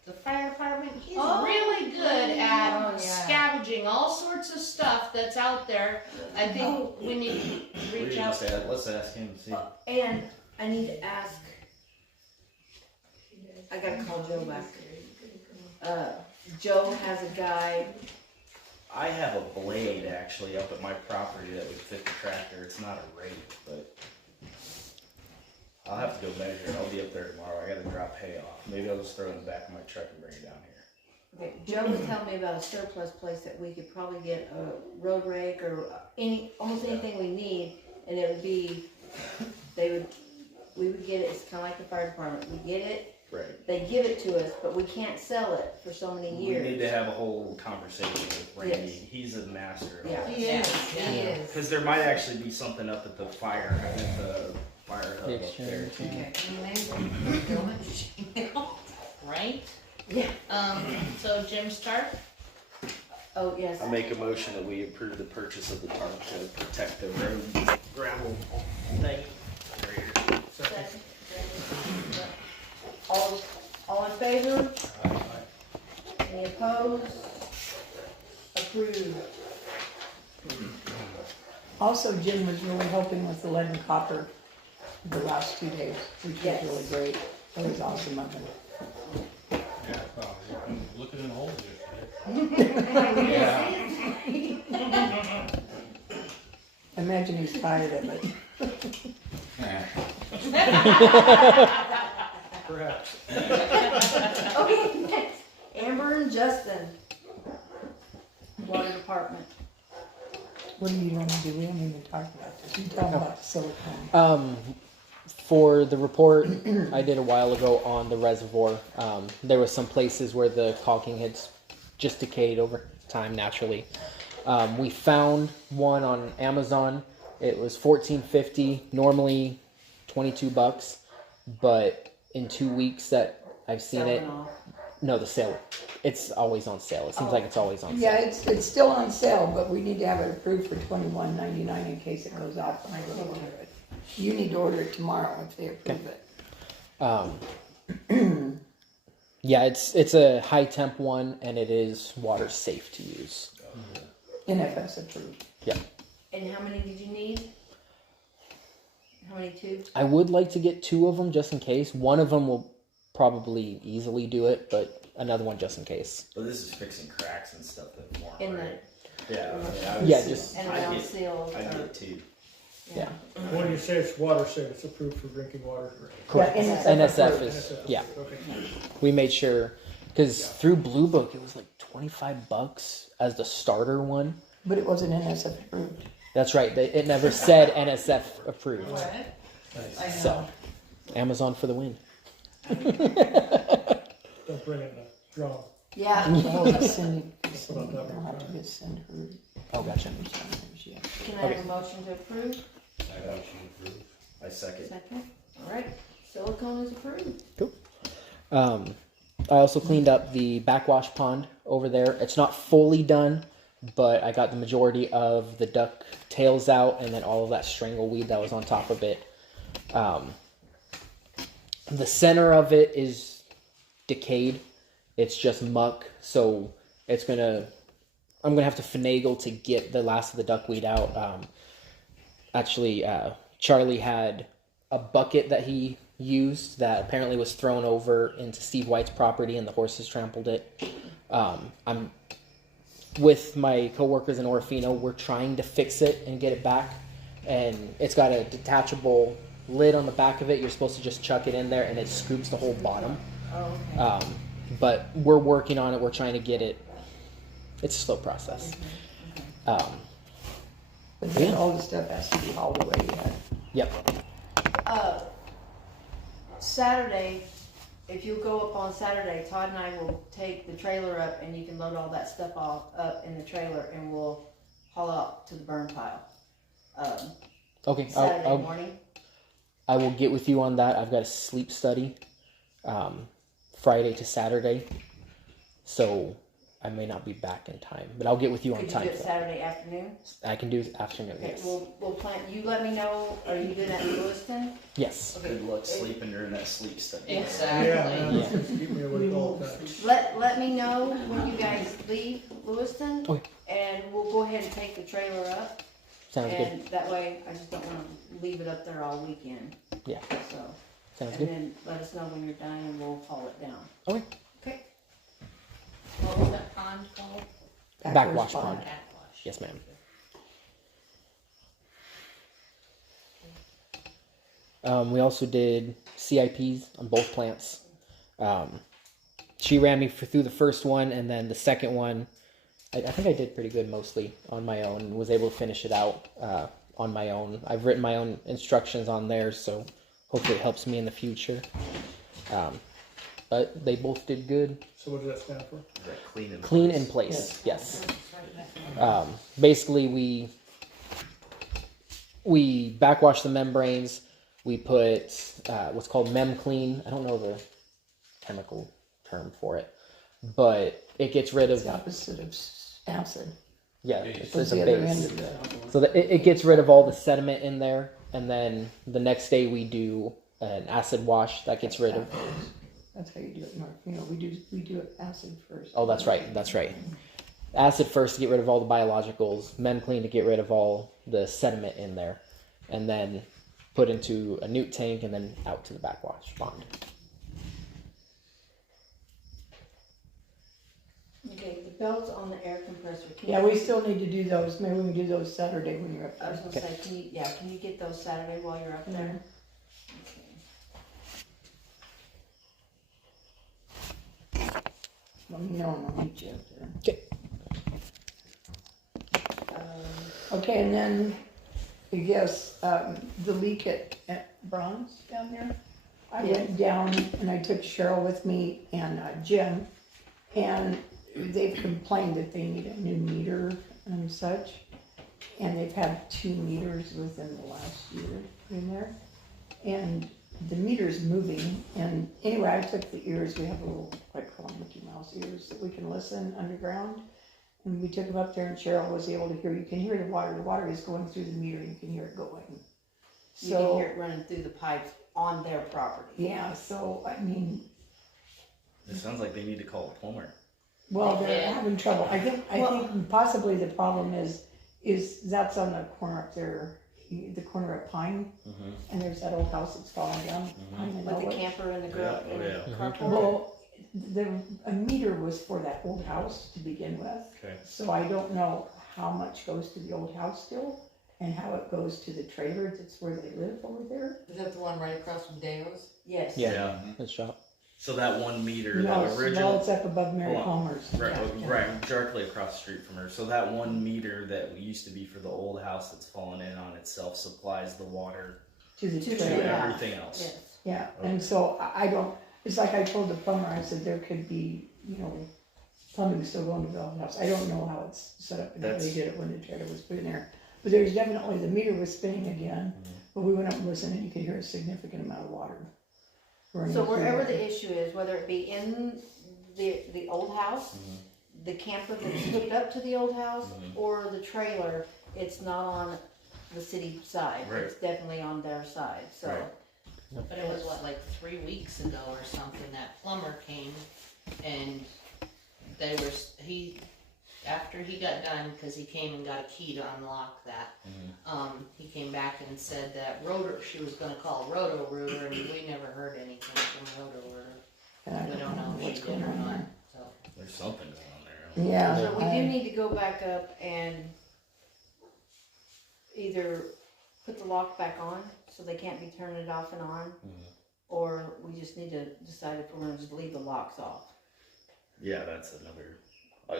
The fire department, he's really good at scavenging all sorts of stuff that's out there. I think we need to reach out. Let's ask him. See. And I need to ask, I gotta call Joe back. Joe has a guy, I have a blade actually up at my property that would fit the tractor. It's not a rake, but I'll have to go measure it. I'll be up there tomorrow. I gotta drop hay off. Maybe I'll just throw it in the back of my truck and bring it down here. okay, Joe was telling me about a surplus place that we could probably get a road rake or almost anything we need, and it would be, we would get it, it's kinda like the fire department, we get it, Right. they give it to us, but we can't sell it for so many years. We need to have a whole conversation with Randy. Yes. He's a master of Yeah, all he this. is. Because there might actually be something up at the fire hub up there too. Right? Yeah. So Jim Stark? Oh, yes. I make a motion that we approve the purchase of the tarp to protect the road gravel thing. Second. All in favor? Any opposed? Approved. Also, Jim was really helping with the lead and copper the last 2 days, which was Yes. really great. It was awesome of him. Yeah, probably. Looking in holes Imagine he's tired of it. Perhaps. Okay, next, Amber and Justin. Water department. What do you want to do? We haven't even talked about this. You talk about the silicone. For the report I did a while ago on the reservoir, there was some places where the caulking had just decayed over time naturally. We found one on Amazon. It was $14.50, normally $22, but in 2 weeks that I've seen Selling it. off. No, the sale. It's always on sale. It seems like it's always on Yeah, sale. it's still on sale, but we need to have it approved for $21.99 in case it goes off when I go to order it. You need to order it tomorrow if they approve it. Yeah, it's a high temp one, and it is water safe to use. NFS approved. Yeah. And how many did you need? How many tubes? I would like to get 2 of them just in case. One of them will probably easily do it, but another one just in case. But this is fixing cracks and stuff that form, In right? the. Yeah, just. And I around get- seal. I get 2. Yeah. When you say it's water safe, it's approved for drinking water. Correct. Yeah, NSF is, yeah. Okay. We made sure, because through Blue Book, it was like $25 as the starter one. But it wasn't NSF approved. That's right. It never said NSF approved. I So, know. Amazon for the win. Don't bring in the drum. Yeah. Oh, Cindy, I'll have to just send her. Oh, gotcha. Can I have a motion to approve? I second. Second. All right. Silicone is approved. I also cleaned up the backwash pond over there. It's not fully done, but I got the majority of the duck tails out and then all of that strangleweed that was on top of it. The center of it is decayed. It's just muck, so I'm gonna have to finagle to get the last of the duckweed out. Charlie had a bucket that he used that apparently was thrown over into Steve White's property and the horses trampled it. I'm with my coworkers in Orofino. We're trying to fix it and get it back, and it's got a detachable lid on the back of it. You're supposed to just chuck it in there, and it scoops the whole bottom. Oh, okay. But we're working on it. We're trying to get it. It's a slow process. But then all the stuff has to be hauled away yet. Yep. Saturday, if you'll go up on Saturday, Todd and I will take the trailer up and you can load all that stuff all up in the trailer and we'll haul out to the burn pile. Okay. Saturday morning. I will get with you on that. I've got a sleep study Friday to Saturday, so I may not be back in time, but I'll get with you on Could time. you do it Saturday afternoon? I can do afternoon. Okay, Yes. we'll plan. You let me know. Are you doing that in Lewiston? Yes. Good luck sleeping during that sleep study. Exactly. Yeah, keep me awake all the time. Let me know when you guys leave Lewiston, Okay. and we'll go ahead and take the trailer up. Sounds and good. that way, I just don't want to leave it up there all weekend. Yeah. So. Sounds and good. then let us know when you're done, and we'll haul it down. Okay. Okay. What was that pond called? Backwash pond. Backwash. Yes, ma'am. We also did CIPs on both plants. She ran me through the first one, and then the second one, I think I did pretty good mostly on my own, and was able to finish it out on my own. I've written my own instructions on there, so hopefully it helps me in the future. But they both did good. So what does that stand for? Clean In place, yes. Basically, we backwash the membranes. We put what's called mem clean. I don't know the chemical term for it, but it gets rid of the opposite of acid. Yeah, it's a the other base. end of it. So that it gets rid of all the sediment in there, and then the next day we do an acid wash that gets rid of. That's how you do it. We do it acid first. Oh, that's right. That's right. Acid first to get rid of all the biologicals. Mem clean to get rid of all the sediment in there, and then put into a newt tank and then out to the backwash pond. Okay, the belts on the air compressor. Yeah, we still need to do those. Maybe we can do those Saturday when you're up I there. was gonna say, can you get those Saturday while you're up there? Let me know and I'll meet you up there. Okay. Okay, and then, I guess, the leak at Bronze down there. I went down and I took Cheryl with me and Jim, and they've complained that they need a new meter and such. And they've had 2 meters within the last year in there. And the meter's moving, and anyway, I took the ears, we have a little, I call them Mickey Mouse ears, that we can listen underground. And we took them up there and Cheryl was able to hear, you can hear the water is going through the meter, you can hear it going. You can hear it running through the pipes on their property. Yeah, so, I mean, It sounds like they need to call a plumber. well, they're having trouble. I think possibly the problem is that's on the corner up there, the corner of Pine, and there's that old house that's falling down. With the camper and the girl in the carport. Well, a meter was for that old house to begin with. Okay. So I don't know how much goes to the old house still, and how it goes to the trailer that's where they live over there. Is that the one right across from Deo's? Yes. Yeah, the shop. So that one meter, No, that it's, original. well, it's up above Mary Hold on. Palmer's. Right, directly across the street from her. So that one meter that used to be for the old house that's fallen in on itself supplies the water To the to trailer. everything else. Yes. Yeah, and so I don't, it's like I told the plumber, I said there could be, plumbing still going to the old house. I don't know how it's set up and how they did it when the trailer was put in there. But there's definitely, the meter was spinning again, but we went up and listened and you could hear a significant amount of water running So through wherever there. the issue is, whether it be in the old house, the camper that's hooked up to the old house, or the trailer, it's not on the city side. Right. It's definitely on their side, so. Right. But it was like 3 weeks ago or something, that plumber came and after he got done, cause he came and got a key to unlock that, he came back and said that she was gonna call Roto-Rooter, and we never heard anything from Roto-Rooter. And I We don't know if what's she going did or on not, there. so. There's something going on there. Yeah. So we do need to go back up and either put the lock back on, so they can't be turning it off and on? Or we just need to decide if we're gonna just leave the locks off? Yeah, that's another.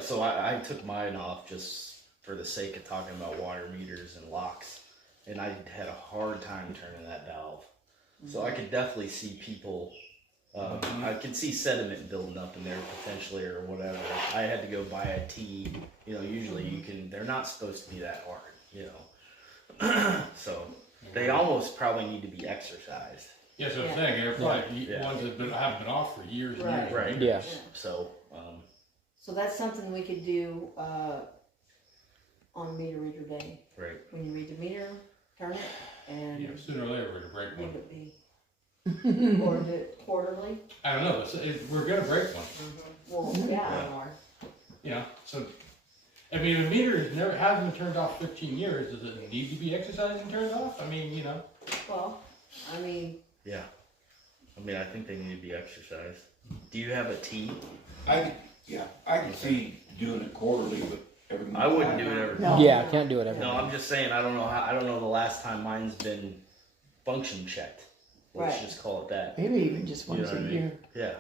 So I took mine off just for the sake of talking about water meters and locks, and I had a hard time turning that valve. So I could definitely see people. I could see sediment building up in there potentially or whatever. I had to go buy a tee. You know, usually you can. They're not supposed to be that hard. You know, so they almost probably need to be exercised. Yeah, so I'm saying, they're probably ones that haven't been off for years and years. Right. Yeah. So. So that's something we could do, on meter reader day. Right. When you read the meter, turn it, and Yeah, sooner or later we're gonna break one. leave it be. Or do it quarterly. I don't know, we're gonna break one. Well, yeah. You know, so, I mean, if a meter hasn't been turned off 15 years, does it need to be exercised and turned off? I mean, you know. Well, I mean. Yeah. I mean, I think they need to be exercised. Do you have a T? I can see doing it quarterly, but every month. I wouldn't do it every month. Yeah, I can't do it every No, month. I'm just saying, I don't know the last time mine's been function checked. Let's just call it that. Maybe even just once what a I mean? year. Yeah.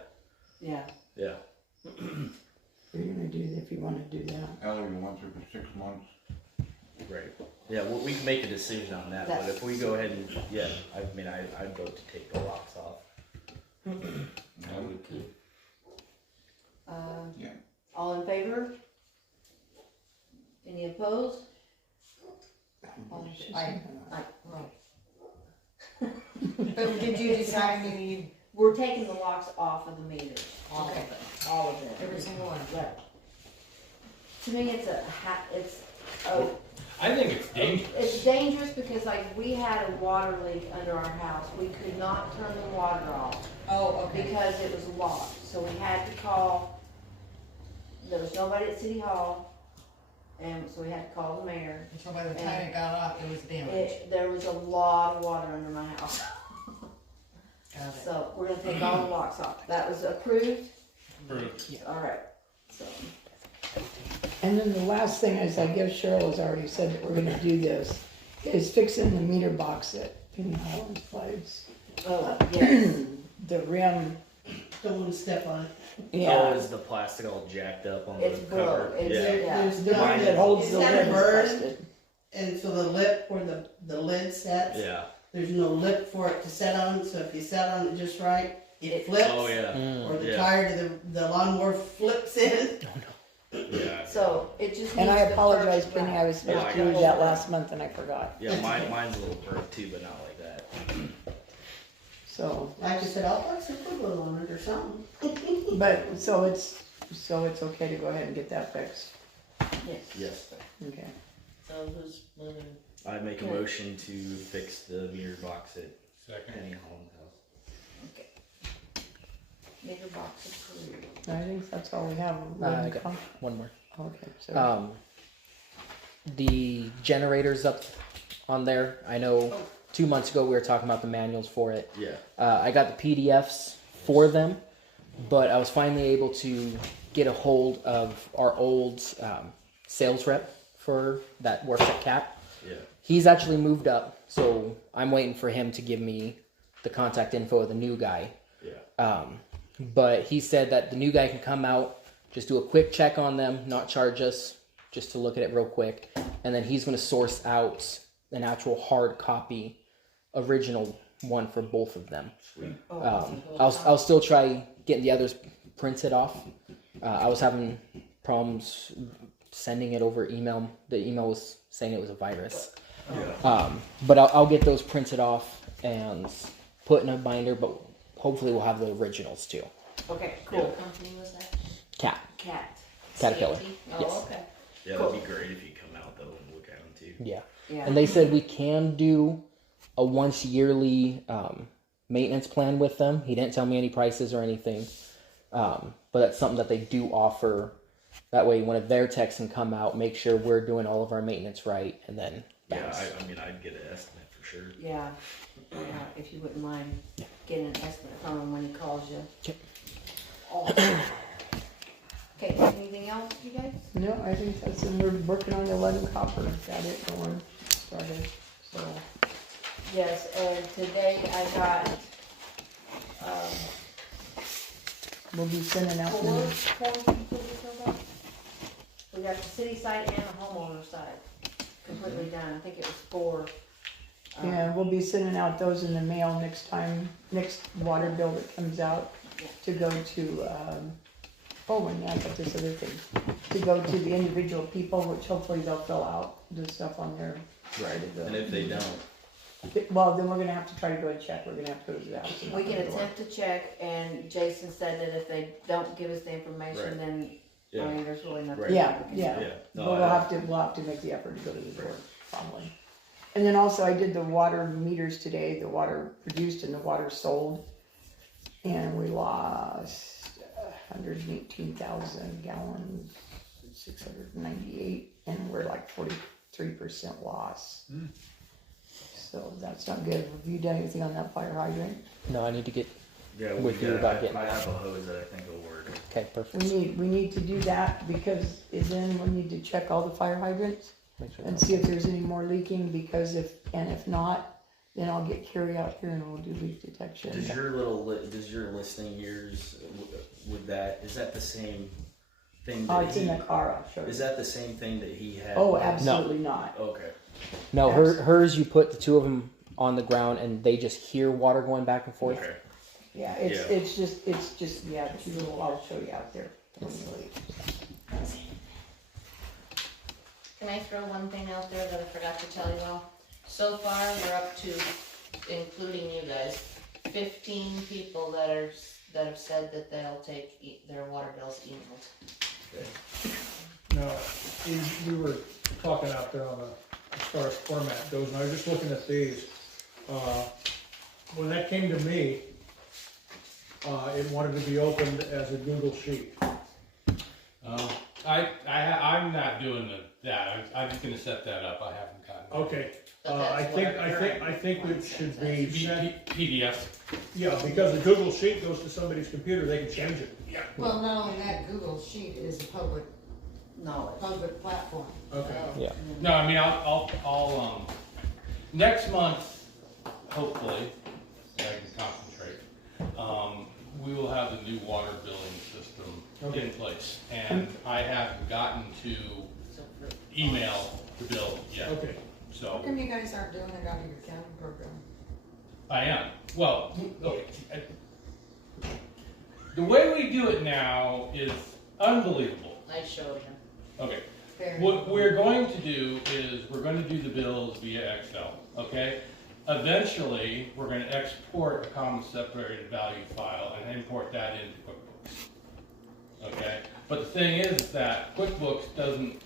Yeah. Yeah. What are you gonna do if you wanna do that? Ellie once every 6 months. Right. Yeah, well, we can make a decision on that, but if we go ahead and, I'd vote to take the locks off. I would too. Yeah. All in favor? Any opposed? But did you decide you need? We're taking the locks off of the meters. All of them. it. All of them. Every single one. Yeah. To me, I think it's dangerous. It's dangerous because like we had a water leak under our house. We could not turn the water off. Oh, okay. Because it was locked. So we had to call, there was nobody at City Hall, and so we had to call the mayor. So by the time it got off, it was damaged. There was a lot of water under my house. Got it. So we're gonna take all the locks off. That was approved? Approved. Yeah. All right, so. And then the last thing is, I guess Cheryl has already said that we're gonna do this, is fixing the meter box at Penny Holland's place. Oh, yes. The rim. Don't wanna step on it. Oh, is the plastic all jacked up on It's the cover? broke. It's- Yeah. There's The one that holds the It's lid got a is burn, busted. and so the lip where the lid sets. Yeah. There's no lip for it to set on, so if you set on it just right, it flips. Oh, yeah. Or the Yeah. tire to the lawnmower flips in. Yeah. So it just. And I needs to apologize, first Penny, wrap. I was supposed to do that last month and I forgot. Yeah, mine's a little burnt too, but not like that. So, Like I said, I'll put some glue on it or something. but, so it's okay to go ahead and get that fixed, Yes. Yes. okay. So who's moving? I make a motion to fix the meter box at Second. Penny Holland's house. Okay. Meter box approved. I think that's all we have. I got one more. Okay, so, The generators up on there. I know 2 months ago we were talking about the manuals for it. Yeah. I got the PDFs for them, but I was finally able to get a hold of our old sales rep for that works at CAP. Yeah. He's actually moved up, so I'm waiting for him to give me the contact info of the new guy. Yeah. But he said that the new guy can come out, just do a quick check on them, not charge us, just to look at it real quick, and then he's going to source out an actual hard copy, original one for both of them. Sweet. I'll still try getting the others printed off. I was having problems sending it over email. The email was saying it was a virus. Yeah. But I'll get those printed off and put in a binder, but hopefully we'll have the originals too. Okay, cool. What company was that? Cat. Caterpillar. Safety? Yes. Oh, okay. Yeah, that'd be great if you come out though and look at them too. Yeah. Yeah. And they said we can do a once yearly maintenance plan with them. He didn't tell me any prices or anything. But that's something that they do offer. That way one of their techs can come out, make sure we're doing all of our maintenance right, and then bounce. Yeah, I mean, I'd get an estimate for sure. Yeah, if you wouldn't mind getting an estimate from him when he calls you. Okay. Awesome. Okay, anything else, you guys? no, I think that's, and we're working on the lead and copper, got it going, started, so. Yes, and today I got, We'll be sending out. four people we filled out. We got the city side and the homeowner side completely done. I think it was 4. Yeah, we'll be sending out those in the mail next water bill that comes out to go to, and I got this other thing, to go to the individual people, which hopefully they'll fill out the stuff on their side of the. And if they don't, Well, then we're gonna have to try to go and check, we're gonna have to go to the house. and We knock can on the door. attempt to check, and Jason said that if they don't give us the information, Right. then, yeah. I mean, there's really nothing. Right. Yeah, we can yeah. do. Yeah. But No, we'll have to make the effort to go to the door, probably. And then also I did the water meters today, the water produced and the water sold. And we lost 118,000 gallons, 698, and we're like 43% loss. So that's not good. Have you done anything on that fire hydrant? No, I need to get Yeah, with you about getting. I have a hose that I think will work. Okay, perfect. We need to do that because then we need to check all the fire hydrants Make sure and see if there's any more leaking, because if not, then I'll get Carrie out here and we'll do leak detection. Does your listening years is that the same thing? Oh, That it's in the car, I'll show you. Is that the same thing that he had? Oh, absolutely not. Okay. No, hers, you put the two of them on the ground and they just hear water going back and forth. Okay. Yeah, it's just, yeah, I'll show you out there. when you leave. Can I throw one thing out there that I forgot to tell you all? So far, we're up to, including you guys, 15 people that have said that they'll take their water bills emailed. Now, we were talking out there on as far as format goes, and I was just looking at these. When that came to me, it wanted to be opened as a Google Sheet. I'm not doing that. I'm just gonna set that up. I haven't gotten. Okay, I think it should be sent. PDF. Yeah, because the Google Sheet goes to somebody's computer, they can change it. Yeah. Well, not only that, Google Sheet is a public platform. Okay. Yeah. No, I mean, I'll next month, hopefully, I can concentrate. We will have the new water billing system in place, and I haven't gotten to email the bill yet. Okay. So How come you guys aren't doing it out of your county program? I am. Well, okay. The way we do it now is unbelievable. I showed him. Okay. Fair What we're going to do is we're going to do the bills via Excel, okay? Eventually, we're going to export a common separated value file and import that into QuickBooks, okay? But the thing is that QuickBooks doesn't,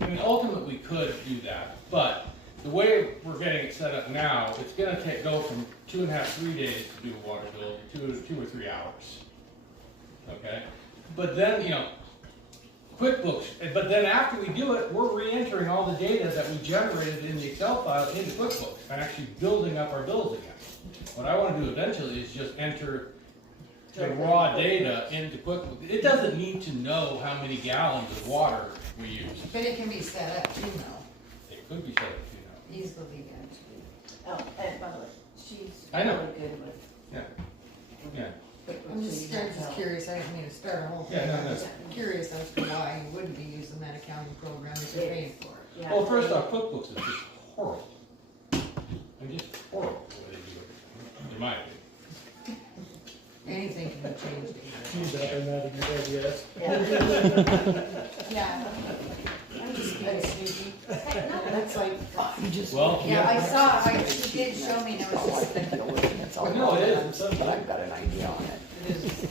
I mean, ultimately we could do that, but the way we're getting it set up now, it's going to go from 2.5, 3 days to do a water bill to 2 or 3 hours, okay? But then, QuickBooks, but then after we do it, we're re-entering all the data that we generated in the Excel file into QuickBooks and actually building up our bills again. What I want to do eventually is just enter the raw data into QuickBooks. It doesn't need to know how many gallons of water we use. But it can be set up too, though. It could be set up, Easily, Oh, and by the way, she's I know. really good with. Yeah. I'm just curious, I didn't mean to start a whole thing. Yeah, no, I'm no. just curious as to why you wouldn't be using that accounting program if you're paying for it. Yeah. Well, first off, QuickBooks is just horrible. I mean, just horrible the way they do it, in my opinion. Anything can be changed. She's up in that in your head, yes. Yeah. I'm just being sneaky. That's like, you just. Well, Yeah, I saw, she did show me, there was just, That's all. No, it is. But I've got an idea on it. it is.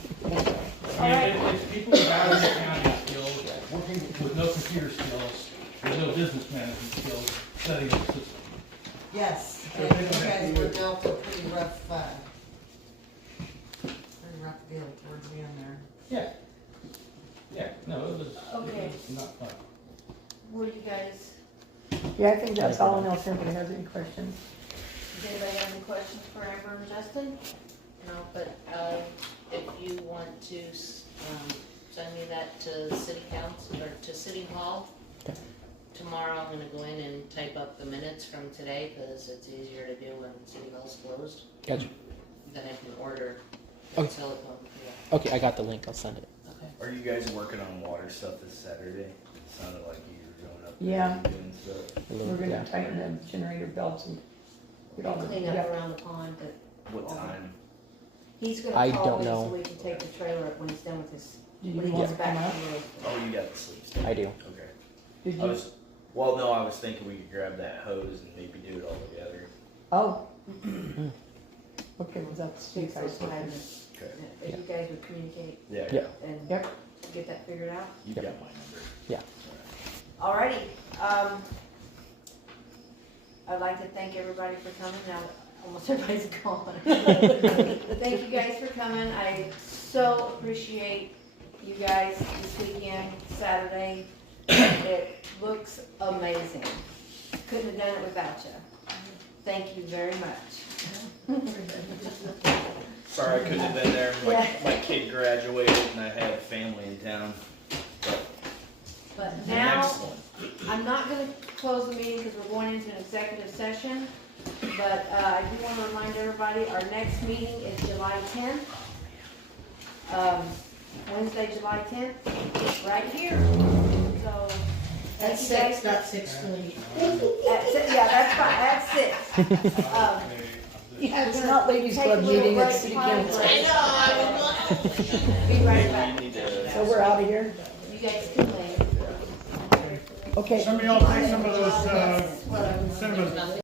I mean, it's people without any accounting skills, working with no computer skills, with no business management skills, setting up the system. Yes, and you guys were dealt a pretty rough deal towards the end there. Yeah. Yeah, no, it was, Okay. it was not fun. Were you guys, Yeah, I think that's all, unless anybody has any questions. does anybody have any questions for Amber and Justin? No, but, if you want to, send me that to city council, or to city hall, tomorrow I'm gonna go in and type up the minutes from today, cause it's easier to do when City Hall's closed. Gotcha. Then I can order Okay. silicone, yeah. Okay, I got the link. I'll send it. Okay. Are you guys working on water stuff this Saturday? Sounded like you were going up there Yeah. and doing stuff. We're gonna tighten the generator belts and get all the, Clean up yeah. around the pond, but What time? he's I gonna call don't me so know. we can take the trailer up when he's done with his, Do you when he want gets to come back up? to the road. Oh, you got the sleep stuff. I do. Okay. Did I you? was, well, no, I was thinking we could grab that hose and maybe do it all together. Oh. Okay, well, that's you Fix guys. those hydrants. Okay. If you guys would communicate Yeah. Yeah. and Yep. get that figured out. You Yep. got my number. Yeah. Alrighty, I'd like to thank everybody for coming, now that almost everybody's gone. Thank you guys for coming, I so appreciate you guys this weekend, Saturday. It looks amazing, couldn't have done it without you. Thank you very much. Sorry I couldn't have been there. My kid graduated and I had family in town. But The now, next one. I'm not gonna close the meeting because we're going into an executive session, but, I do wanna remind everybody, our next meeting is July 10th. Wednesday, July 10th, right here, so. At thank you guys 6, not 6:20. Yeah, that's fine, at 6. Yeah, it's We're not gonna ladies take a club little meeting, break, it's city potty council. break. Be right back. You need to. So we're out of here? You guys can leave. Okay. Somebody else take some of those, cinnamon